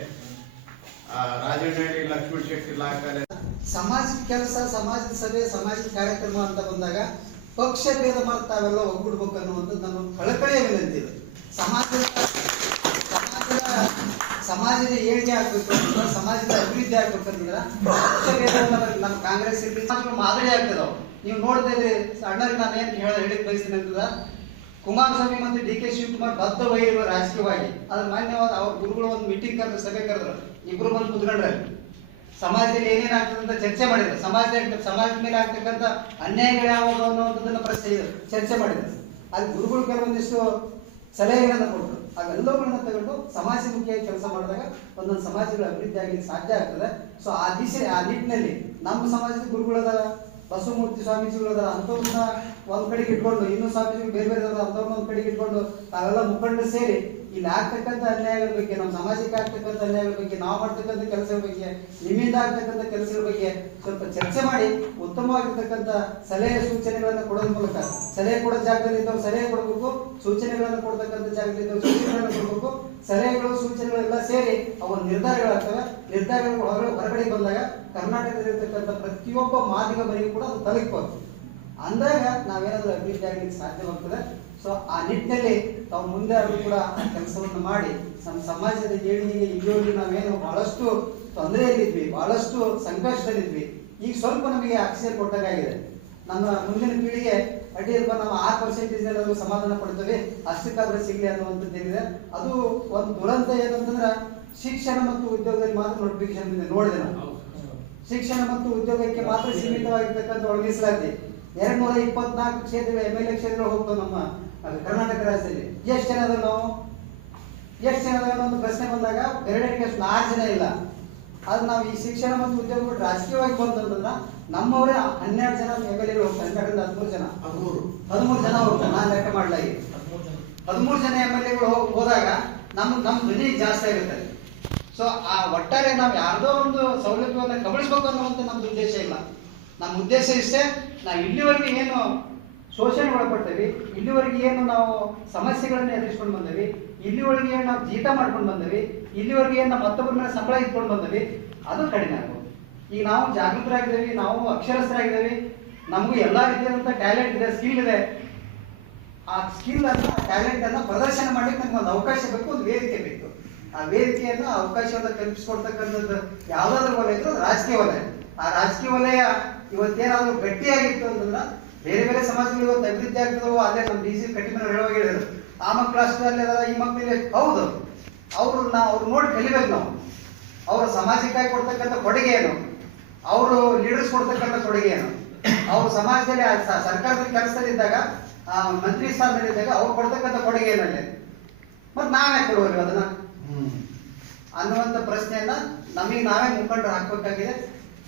Rajanahalli Lakshmana Shetty law college. ಸಮಾಜದ ಕೆಲಸ, ಸಮಾಜದ ಸಭೆ, ಸಮಾಜದ ಕಾರ್ಯಕ್ರಮ ಅಂತ ಬಂದಾಗ ಪಕ್ಷ ಭೇದ ಮಾಡಿ ತಾವೆಲ್ಲ ಒಗ್ಗೂಡ್ಬೇಕು ಅನ್ನುವಂಥದ್ದು ನಮ್ಮ ಕಳಕಳಿಯ ವಿನಂತಿ ಇದೆ. ಸಮಾಜದ ಏಳಿಗೆ ಆಗ್ಬೇಕು ಅಂತಂದ್ರೆ, ಸಮಾಜದ ಅಭಿವೃದ್ಧಿ ಆಗ್ಬೇಕಂತಂದ್ರೆ ಪಕ್ಷ ಭೇದವನ್ನ ನಮ್ಮ ಕಾಂಗ್ರೆಸ್ ಮಾದರಿ ಆಗ್ತದವು. ನೀವು ನೋಡ್ತಾ ಇದ್ರಿ, ಅಣ್ಣರಿಗೆ ನಾನು ಏನ್ ಹೇಳಿಕ್ ಬಯಸ್ತೀನಿ ಅಂತಂದ್ರೆ, ಕುಮಾರಸ್ವಾಮಿ ಮತ್ತು DK ಶಿವಕುಮಾರ್ ಬದ್ಧ ವೈರಿಗಳು ರಾಜಕೀಯವಾಗಿ. ಅದ್ರ ಮಾನ್ಯವಾದ ಅವ್ರ ಗುರುಗಳು ಒಂದು ಮೀಟಿಂಗ್ ಕರೆದ್ರು, ಸಭೆ ಕರೆದ್ರು, ಇಬ್ರು ಬಂದು ಕುತ್ಕೊಂಡ್ರೆ ಸಮಾಜದಲ್ಲಿ ಏನೇನಾಗ್ತದೆ ಅಂತ ಚರ್ಚೆ ಮಾಡಿದ್ರು. ಸಮಾಜದ ಮೇಲೆ ಆಗ್ತಕ್ಕಂಥ ಅನ್ಯಾಯಗಳು ಯಾವಾಗ ಅನ್ನೋದನ್ನ ಚರ್ಚೆ ಮಾಡಿದ್ರು. ಅಲ್ಲಿ ಗುರುಗಳು ಕೆಲವೊಂದಿಷ್ಟು ಸಲಹೆಗಳನ್ನ ಕೊಟ್ಟರು. ಅವೆಲ್ಲವುಗಳನ್ನ ತಗೊಂಡು ಸಮಾಜಮುಖಿಯಾಗಿ ಕೆಲಸ ಮಾಡಿದಾಗ ಒಂದೊಂದು ಸಮಾಜಗಳ ಅಭಿವೃದ್ಧಿ ಆಗ್ಲಿಕ್ಕೆ ಸಾಧ್ಯ ಆಗ್ತದೆ. ಸೊ ಆ ನಿಟ್ಟಿನಲ್ಲಿ ನಮ್ಮ ಸಮಾಜದ ಗುರುಗಳದಾರ, ಬಸವಮೂರ್ತಿ ಸ್ವಾಮೀಜಿಗಳದಾರ, ಅಂಥವ್ರನ್ನ ಒಂದ್ ಕಡೆಗೆ ಇಟ್ಕೊಂಡು, ಇನ್ನೂ ಸ್ವಾಮೀಜಿಗಳು ಬೇರೆ ಬೇರೆ ಅಂಥವ್ರನ್ನ ಒಂದ್ ಕಡೆಗೆ ಇಟ್ಕೊಂಡು ತಾವೆಲ್ಲ ಮುಖಂಡರು ಸೇರಿ ಇಲ್ಲಿ ಆಗ್ತಕ್ಕಂಥ ಅನ್ಯಾಯಗಳ ಬಗ್ಗೆ, ನಮ್ಮ ಸಮಾಜಕ್ಕೆ ಆಗ್ತಕ್ಕಂಥ ಅನ್ಯಾಯಗಳ ಬಗ್ಗೆ, ನಾವು ಮಾಡ್ತಕ್ಕಂಥ ಕೆಲಸಗಳ ಬಗ್ಗೆ, ನಿಮ್ಮಿಂದ ಆಗ್ತಕ್ಕಂಥ ಕೆಲಸಗಳ ಬಗ್ಗೆ ಸ್ವಲ್ಪ ಚರ್ಚೆ ಮಾಡಿ ಉತ್ತಮವಾಗಿರ್ತಕ್ಕಂಥ ಸಲಹೆ ಸೂಚನೆಗಳನ್ನ ಕೊಡೋದ್ರ ಮೂಲಕ, ಸಲಹೆ ಕೊಡೋ ಜಾಗದಲ್ಲಿ ಇದ್ದವ್ರು ಸಲಹೆ ಕೊಡಬೇಕು, ಸೂಚನೆಗಳನ್ನ ಕೊಡ್ತಕ್ಕಂಥ ಜಾಗದಲ್ಲಿ ಇದ್ದವ್ರು ಸೂಚನೆಗಳನ್ನ ಕೊಡಬೇಕು. ಸಲಹೆಗಳು ಸೂಚನೆಗಳೆಲ್ಲ ಸೇರಿ ಅವು ನಿರ್ಧಾರಗಳಾಗ್ತವೆ. ನಿರ್ಧಾರಗಳು ಹೊರಗಡೆ ಬಂದಾಗ ಕರ್ನಾಟಕದಲ್ಲಿರ್ತಕ್ಕಂಥ ಪ್ರತಿಯೊಬ್ಬ ಮಾದಿಗ ಮನೆಗೂ ಕೂಡ ಅದು ತಲುಪಬಹುದು. ಅಂದಾಗ ನಾವೇನಾದ್ರೂ ಅಭಿವೃದ್ಧಿ ಆಗ್ಲಿಕ್ಕೆ ಸಾಧ್ಯವಾಗ್ತದೆ. ಸೊ ಆ ನಿಟ್ಟಿನಲ್ಲಿ ತಾವು ಮುಂದೆ ಆದ್ರೂ ಕೂಡ ಕೆಲಸವನ್ನು ಮಾಡಿ ನಮ್ಮ ಸಮಾಜದ ಏಳಿಗೆಗೆ ಇಲ್ಲಿವರೆಗೆ ನಾವೇನು ಬಹಳಷ್ಟು ತೊಂದರೆಯಲ್ಲಿದ್ವಿ, ಬಹಳಷ್ಟು ಸಂಕಷ್ಟದಲ್ಲಿದ್ವಿ. ಈಗ ಸ್ವಲ್ಪ ನಮಗೆ ಆಕ್ಸಿಜನ್ ಕೊಟ್ಟಾಗಿದೆ. ನಮ್ಮ ಮುಂದಿನ ಪೀಳಿಗೆ ಅಡ್ಡಿಯಲ್ಪ ನಾವು 6% ಸಮಾಧಾನ ಪಡ್ತೇವೆ, ಅಷ್ಟಕ್ಕಾದ್ರೆ ಸಿಗ್ಲಿ ಅನ್ನುವಂಥದ್ದೇನಿದೆ. ಅದು ಒಂದು ದುರಂತ ಏನಂತಂದ್ರೆ, ಶಿಕ್ಷಣ ಮತ್ತು ಉದ್ಯೋಗದಲ್ಲಿ ಮಾತ್ರ ನೋಟಿಫಿಕೇಶನ್ ನೋಡಿದೆ ನಾವು. ಶಿಕ್ಷಣ ಮತ್ತು ಉದ್ಯೋಗಕ್ಕೆ ಮಾತ್ರ ಸೀಮಿತವಾಗಿರ್ತಕ್ಕಂಥ ಒಳಗಿಸಲಾಗಿದೆ. 224 ಕ್ಷೇತ್ರಗಳು MLA ಕ್ಷೇತ್ರಗಳು ಹೋಗ್ತವೆ ನಮ್ಮ ಕರ್ನಾಟಕ ರಾಜ್ಯದಲ್ಲಿ. ಎಷ್ಟು ಜನ ಅದಾವ ನಾವು? ಎಷ್ಟು ಜನ ಅದಾವ ಒಂದು ಪ್ರಶ್ನೆ ಬಂದಾಗ ಎರಡಕ್ಕೆ ಅಷ್ಟು 4 ಜನ ಇಲ್ಲ. ಅದು ನಾವು ಈ ಶಿಕ್ಷಣ ಮತ್ತು ಉದ್ಯೋಗ ಬಿಟ್ಟು ರಾಜಕೀಯವಾಗಿ ಬಂತಂದ್ರೆ ನಮ್ಮವರೇ 12 ಜನ MLAಗಳು ಹೋಗ್ತಾರೆ. 12ರಿಂದ 13 ಜನ 13 ಜನ ಹೋಗ್ತಾರೆ. ನಾನು ಲೆಕ್ಕ ಮಾಡ್ಲಾಗಿ 13 ಜನ MLAಗಳು ಹೋದಾಗ ನಮ್ಮ ಧ್ವನಿ ಜಾಸ್ತಿ ಆಗುತ್ತೆ. ಸೊ ಆ ಒಟ್ಟಾರೆ ನಾವು ಯಾರ್ದೋ ಒಂದು ಸೌಲಭ್ಯವನ್ನ ಕಬಳಿಸ್ಬೇಕು ಅನ್ನುವಂಥ ನಮ್ದು ಉದ್ದೇಶ ಇಲ್ಲ. ನಮ್ಮ ಉದ್ದೇಶ ಇಷ್ಟೇ, ನಾವು ಇಲ್ಲಿವರೆಗೆ ಏನು ಶೋಷಣೆ ಒಳಪಡ್ತೇವೆ, ಇಲ್ಲಿವರೆಗೆ ಏನು ನಾವು ಸಮಸ್ಯೆಗಳನ್ನ ಎದುರಿಸ್ಕೊಂಡು ಬಂದೇವಿ, ಇಲ್ಲಿವರೆಗೆ ಏನು ನಾವು ಜೀತ ಮಾಡ್ಕೊಂಡು ಬಂದೇವಿ, ಇಲ್ಲಿವರೆಗೆ ಏನು ನಾವು ಮತ್ತೊಬ್ಬರ ಮೇಲೆ ಸಂಬಳ ಇಟ್ಕೊಂಡು ಬಂದೇವಿ, ಅದು ಕಡಿಮೆ ಆಗ್ಬೋದು. ಈಗ ನಾವು ಜಾಗೃತರಾಗಿದ್ದೇವೆ, ನಾವು ಅಕ್ಷರಸ್ಥರಾಗಿದ್ದೇವೆ, ನಮಗೂ ಎಲ್ಲಾ ರೀತಿಯಾದಂಥ ಟ್ಯಾಲೆಂಟ್ ಇದೆ, ಸ್ಕಿಲ್ ಇದೆ. ಆ ಸ್ಕಿಲ್ ಅನ್ನ, ಟ್ಯಾಲೆಂಟ್ ಅನ್ನ ಪ್ರದರ್ಶನ ಮಾಡ್ಲಿಕ್ಕೆ ನಮ್ಗೆ ಒಂದು ಅವಕಾಶ ಬೇಕು, ಒಂದು ವೇದಿಕೆ ಬೇಕು. ಆ ವೇದಿಕೆಯನ್ನ, ಅವಕಾಶವನ್ನ ಕಲ್ಪಿಸ್ಕೊಡ್ತಕ್ಕಂಥದ್ದು ಯಾವ್ದಾದ್ರು ವಲಯ ಇದ್ರು ರಾಜಕೀಯ ವಲಯ. ಆ ರಾಜಕೀಯ ವಲಯ ಇವತ್ತೇನಾದ್ರೂ ಗಟ್ಟಿಯಾಗಿತ್ತು ಅಂತಂದ್ರೆ ಬೇರೆ ಬೇರೆ ಸಮಾಜಗಳು ಇವತ್ತು ಅಭಿವೃದ್ಧಿ ಆಗ್ತದೋ. ಅಲ್ಲೇ ನಮ್ಮ DC ಕಟ್ಟಿಮನ ಹೇಳುವಾಗ ಹೇಳಿದ್ರು, ಆ ಮಕ್ಕಳು ಅಷ್ಟರಲ್ಲಿ ಅದಾರ, ಈ ಮಕ್ಕಳಿಗೆ ಹೌದು, ಅವ್ರು ನೋಡಿ ಕಲಿಬೇಕು ನಾವು. ಅವ್ರ ಸಮಾಜಕ್ಕಾಗಿ ಕೊಡ್ತಕ್ಕಂಥ ಕೊಡುಗೆ ಏನು, ಅವರು ಲೀಡರ್ಸ್ ಕೊಡ್ತಕ್ಕಂಥ ಕೊಡುಗೆ ಏನು, ಅವ್ರು ಸಮಾಜದಲ್ಲಿ ಸರ್ಕಾರದ ಕೆಲಸದಲ್ಲಿದ್ದಾಗ, ಮಂತ್ರಿ ಸ್ಥಾನದಲ್ಲಿದ್ದಾಗ ಅವ್ರು ಕೊಡ್ತಕ್ಕಂಥ ಕೊಡುಗೆ ಏನಲ್ಲಿ, ಮತ್ತೆ ನಾವೇ ಕೊಡುವಲ್ಲಿ ಅದನ್ನ ಅನ್ನುವಂಥ ಪ್ರಶ್ನೆಯನ್ನ ನಮಗೆ ನಾವೇ ಮುಖಂಡರು ಹಾಕ್ಬೇಕಾಗಿದೆ.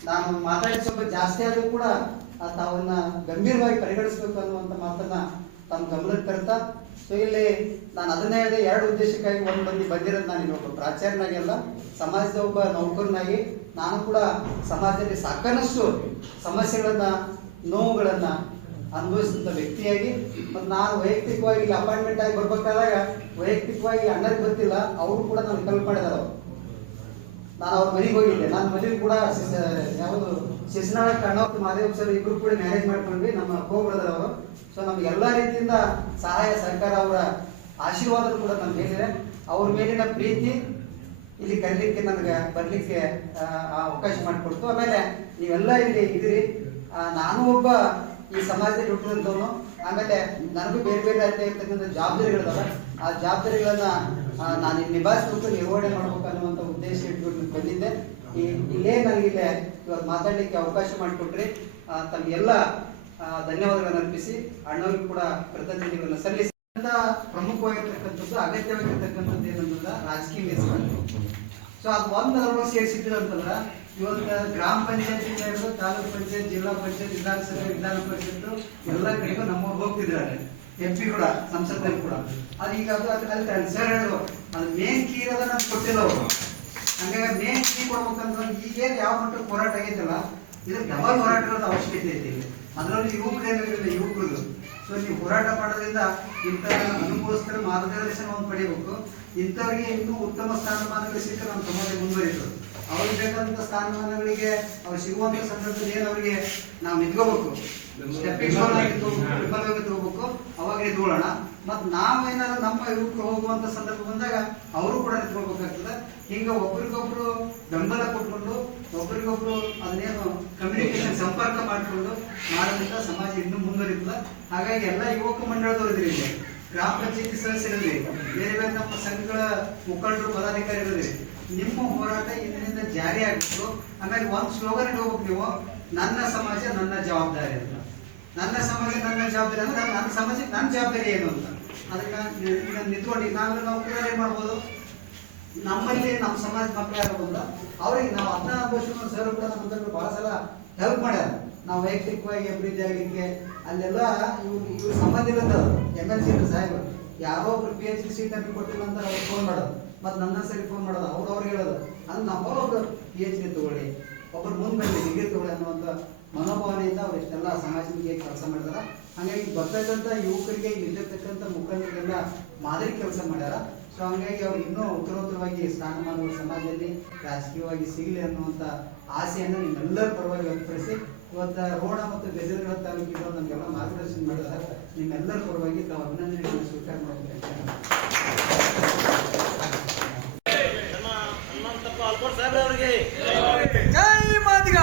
ನಾನು ಮಾತಾಡಿದ ಸ್ವಲ್ಪ ಜಾಸ್ತಿ ಆದ್ರೂ ಕೂಡ ತಾವನ್ನ ಗಂಭೀರವಾಗಿ ಪರಿಗಣಿಸಬೇಕು ಅನ್ನುವಂಥ ಮಾತನ್ನ ತಮ್ಮ ಗಮನಕ್ಕೆ ತರ್ತಾ, ಸೊ ಇಲ್ಲಿ ನಾನು ಅದನ್ನೇ ಹೇಳಿದೆ, 2 ಉದ್ದೇಶಕ್ಕಾಗಿ ಬಂದಿರೋದು. ನಾನು ಇಲ್ಲಿ ಒಬ್ಬ ಪ್ರಾಚಾರ್ಯನಾಗಿ ಅಲ್ಲ, ಸಮಾಜದ ಒಬ್ಬ ನೌಕರನಾಗಿ ನಾನು ಕೂಡ ಸಮಾಜದಲ್ಲಿ ಸಾಕಷ್ಟು ಸಮಸ್ಯೆಗಳನ್ನ, ನೋವುಗಳನ್ನ ಅನುಭವಿಸಿದಂಥ ವ್ಯಕ್ತಿಯಾಗಿ, ಮತ್ತು ನಾನು ವೈಯಕ್ತಿಕವಾಗಿ ಇಲ್ಲಿ ಅಪಾಯಿಂಟ್ಮೆಂಟ್ ಆಗಿ ಬರ್ಬೇಕಾದಾಗ ವೈಯಕ್ತಿಕವಾಗಿ ಅಣ್ಣರಿಗೆ ಗೊತ್ತಿಲ್ಲ, ಅವರು ಕೂಡ ನಾನು ಕಲ್ಪ್ ಮಾಡಿದಾರ. ನಾನು ಅವ್ರ ಮನೆಗೆ ಹೋಗಿದ್ದೆ. ನಾನು ಮದುವೆ ಕೂಡ ಯಾವುದು ಶಿಶುನಾಳ ಕಣ್ಣೋತ್ ಮಾದೇವ್ ಸರ್ ಇಬ್ರು ಕೂಡ ಮ್ಯಾರೇಜ್ ಮಾಡ್ಕೊಂಡ್ವಿ, ನಮ್ಮ ಕೋ ಬ್ರದರ್ ಅವರು. ಸೊ ನಮ್ಗೆ ಎಲ್ಲಾ ರೀತಿಯಿಂದ ಸಹಾಯ ಸರ್ಕಾರ ಅವರ ಆಶೀರ್ವಾದ ಕೂಡ ನಮ್ಮ ಮೇಲಿದೆ. ಅವ್ರ ಮೇಲಿನ ಪ್ರೀತಿ ಇಲ್ಲಿ ಕರೀಲಿಕ್ಕೆ ನನಗೆ ಬರ್ಲಿಕ್ಕೆ ಅವಕಾಶ ಮಾಡಿಕೊಡ್ತು. ಆಮೇಲೆ ನೀವೆಲ್ಲ ಇಲ್ಲಿ ಇದ್ದೀರಿ. ನಾನು ಒಬ್ಬ ಈ ಸಮಾಜದಲ್ಲಿ ಹುಟ್ಟಿದಂಥವನು. ಆಮೇಲೆ ನನಗೂ ಬೇರೆ ಬೇರೆ ಇರ್ತಕ್ಕಂಥ ಜವಾಬ್ದಾರಿಗಳಿದಾವೆ. ಆ ಜವಾಬ್ದಾರಿಗಳನ್ನ ನಾನು ನಿಭಾಯಿಸ್ಬೇಕು, ನಿರ್ವಹಣೆ ಮಾಡ್ಬೇಕು ಅನ್ನುವಂಥ ಉದ್ದೇಶ ಇಟ್ಕೊಂಡು ಬಂದಿದ್ದೆ. ಇಲ್ಲೇ ನನಗೆ ಇವತ್ತು ಮಾತಾಡ್ಲಿಕ್ಕೆ ಅವಕಾಶ ಮಾಡಿಕೊಟ್ರಿ. ತಮಗೆಲ್ಲ ಧನ್ಯವಾದಗಳನ್ನು ಅರ್ಪಿಸಿ ಅಣ್ಣವ್ರಿಗೂ ಕೂಡ ಕೃತಜ್ಞತೆಗಳನ್ನು ಸಲ್ಲಿಸಿ. ಪ್ರಮುಖವಾಗಿರ್ತಕ್ಕಂಥದ್ದು ಅಗತ್ಯವಾಗಿರ್ತಕ್ಕಂಥದ್ದು ಏನಂತಂದ್ರೆ ರಾಜಕೀಯ ಮೀಸಲಾತಿ. ಸೊ ಅದು ಒಂದರೊಳಗೆ ಸೇರಿಸಿದ್ರು ಅಂತಂದ್ರೆ ಇವತ್ತು ಗ್ರಾಮ ಪಂಚಾಯತ್ ಹಿಡಿದು ತಾಲೂಕು ಪಂಚಾಯತ್, ಜಿಲ್ಲಾ ಪಂಚಾಯತ್, ವಿಧಾನಸಭೆ, ವಿಧಾನ ಪರಿಷತ್ ಎಲ್ಲ ಕಡೆಗೂ ನಮ್ಮವ್ರು ಹೋಗ್ತಿದ್ದಾರೆ. MP ಕೂಡ ಸಂಸದಲ್ಲಿ ಕೂಡ ಅದು ಈಗ ಅಲ್ಲಿ ಸರ್ ಹೇಳಿದ್ರು ಅದು ಮೇನ್ ಕೀ ಇರೋದ ನಮ್ಗೆ ಕೊಟ್ಟಿಲ್ಲ ಅವರು. ಹಂಗಾಗಿ ಮೇನ್ ಕೀ ಕೊಡ್ಬೇಕಂದ್ರೆ ಈಗೇನು ಯಾವ ಮಟ್ಟಕ್ಕೆ ಹೋರಾಟ ಆಗೈತಲ್ಲ, ಇದಕ್ಕೆ ಡಬಲ್ ಹೋರಾಟ ಇರೋದು ಅವಶ್ಯಕತೆ ಐತಿ. ಅದರಲ್ಲಿ ಯುವಕರು ಸೊ ನೀವು ಹೋರಾಟ ಮಾಡೋದ್ರಿಂದ ಇಂಥ ಅನುಭವಸ್ಥರ ಮಾರ್ಗದರ್ಶನವನ್ನು ಪಡೆಯಬೇಕು. ಇಂಥವ್ರಿಗೆ ಇನ್ನೂ ಉತ್ತಮ ಸ್ಥಾನಮಾನಗಳು ಸಿಕ್ಕರೆ ನಮ್ಮ ಸಮಾಜ ಮುಂದುವರಿತದೆ. ಅವ್ರಿಗೆ ಬೇಕಾದಂತ ಸ್ಥಾನಮಾನಗಳಿಗೆ ಅವ್ರು ಸಿಗುವಂತ ಸಂದರ್ಭದಲ್ಲಿ ಏನು ಅವರಿಗೆ ನಾವು ನಿಂತ್ಕೋಬೇಕು, ಸ್ಟೆಪ್ಪಿಂಗ್ ಸ್ಟೋನ್ ಆಗಿ ತಗೋಬೇಕು, ಅವಾಗ ನಿಂತ್ಕೊಳ್ಳೋಣ. ಮತ್ ನಾವೇನಾದ್ರು ನಮ್ಮ ಯುವಕರು ಹೋಗುವಂತ ಸಂದರ್ಭ ಬಂದಾಗ ಅವರು ಕೂಡ ನಿಂತ್ಕೊಳ್ಬೇಕಾಗ್ತದೆ. ಹಿಂಗ ಒಬ್ರಿಗೊಬ್ರು ಬೆಂಬಲ ಕೊಟ್ಕೊಂಡು ಒಬ್ರಿಗೊಬ್ರು ಅದನ್ನೇನು ಕಮ್ಯುನಿಕೇಶನ್ ಸಂಪರ್ಕ ಮಾಡಿಕೊಂಡು ಮಾಡೋದ್ರಿಂದ ಸಮಾಜ ಇನ್ನೂ ಮುಂದುವರಿತದೆ. ಹಾಗಾಗಿ ಎಲ್ಲ ಯುವಕ ಮಂಡಳದವರು ಇದ್ರಿ, ಗ್ರಾಮ ಪಂಚಾಯತಿ ಸದಸ್ಯರಿದ್ರಿ, ಬೇರೆ ಬೇರೆ ನಮ್ಮ ಸಂಘಗಳ ಮುಖಂಡರು ಪದಾಧಿಕಾರಿಗಳಿದ್ರಿ. ನಿಮ್ಮ ಹೋರಾಟ ಇಂದಿನಿಂದ ಜಾರಿ ಆಗಬೇಕು. ಆಮೇಲೆ ಒಂದ್ ಸ್ಲೋಗನ್ ಇಟ್ಕೋಬೇಕು ನೀವು, ನನ್ನ ಸಮಾಜ ನನ್ನ ಜವಾಬ್ದಾರಿ ಅಂತ. ನನ್ನ ಸಮಾಜ ನನ್ನ ಜವಾಬ್ದಾರಿ ಅಂದ್ರೆ ನನ್ನ ಸಮಾಜಕ್ಕೆ ನನ್ನ ಜವಾಬ್ದಾರಿ ಏನು ಅಂತ ಅದನ್ನ ನಿಂತ್ಕೊಂಡು ನಾವು ಕೂಡ ಏನ್ ಮಾಡ್ಬೋದು, ನಮ್ಮಲ್ಲಿ ನಮ್ಮ ಸಮಾಜ ಮಕ್ಕಳು ಯಾರು ಬಂದ ಅವ್ರಿಗೆ ನಾವು 16 ವರ್ಷ ಸರ್ ಕೂಡ ನಮ್ಮಂದ್ರೆ ಬಹಳ ಸಲ ಹೆಲ್ಪ್ ಮಾಡ್ಯಾರ. ನಾವು ವೈಯಕ್ತಿಕವಾಗಿ ಅಭಿವೃದ್ಧಿ ಆಗಲಿಕ್ಕೆ ಅಲ್ಲೆಲ್ಲ ಇವ್ರು ಸಂಬಂಧ ಇರುತ್ತೆ. MLC ಸಾಹೇಬ್ ಯಾರೋ ಒಬ್ರು PhD ಸೀಟ್ ಅಂತ ಕೊಟ್ಟಿಲ್ಲ ಅಂತ ಅವ್ರು ಫೋನ್ ಮಾಡೋದು, ಮತ್ತೆ ನನ್ನ ಸರಿ ಫೋನ್ ಮಾಡೋದು, ಅವ್ರಿಗೆ ಹೇಳೋದು ಅದು ನಮ್ಮೊಬ್ರು PhD ತಗೊಳ್ಳಿ, ಒಬ್ಬರು ಮುಂದೆ ಬನ್ನಿ ಡಿಗ್ರಿ ತಗೊಳ್ಳಿ ಅನ್ನುವಂಥ ಮನೋಭಾವನೆಯಿಂದ ಅವ್ರು ಇಷ್ಟೆಲ್ಲ ಸಮಾಜಕ್ಕೆ ಕೆಲಸ ಮಾಡಿದಾರ. ಹಾಗಾಗಿ ಬರ್ತಕ್ಕಂಥ ಯುವಕರಿಗೆ ಇಲ್ಲಿರ್ತಕ್ಕಂಥ ಮುಖಂಡರಿಗೆಲ್ಲ ಮಾದರಿ ಕೆಲಸ ಮಾಡ್ಯಾರ. ಸೊ ಹಂಗಾಗಿ ಅವ್ರು ಇನ್ನೂ ಉತ್ತರೋತ್ತರವಾಗಿ ಸ್ಥಾನಮಾನಗಳು ಸಮಾಜದಲ್ಲಿ ರಾಜಕೀಯವಾಗಿ ಸಿಗಲಿ ಅನ್ನುವಂಥ ಆಸೆಯನ್ನು ನಿಮ್ಮೆಲ್ಲರ ಪರವಾಗಿ ವ್ಯಕ್ತಪಡಿಸಿ ಇವತ್ತು ರೋಣ ಮತ್ತು ಗಜೇಂದ್ರ ತಾಲೂಕಿನ ನಮಗೆಲ್ಲ ಮಾರ್ಗದರ್ಶನ ಮಾಡಿದ್ದಾರೆ. ನಿಮ್ಮೆಲ್ಲರ ಪರವಾಗಿ ತಾವು ಅಭಿನಂದನೆಗಳನ್ನು ಸ್ವೀಕಾರ ಮಾಡಬೇಕು. ಜೈ ಮಾದಿಗ.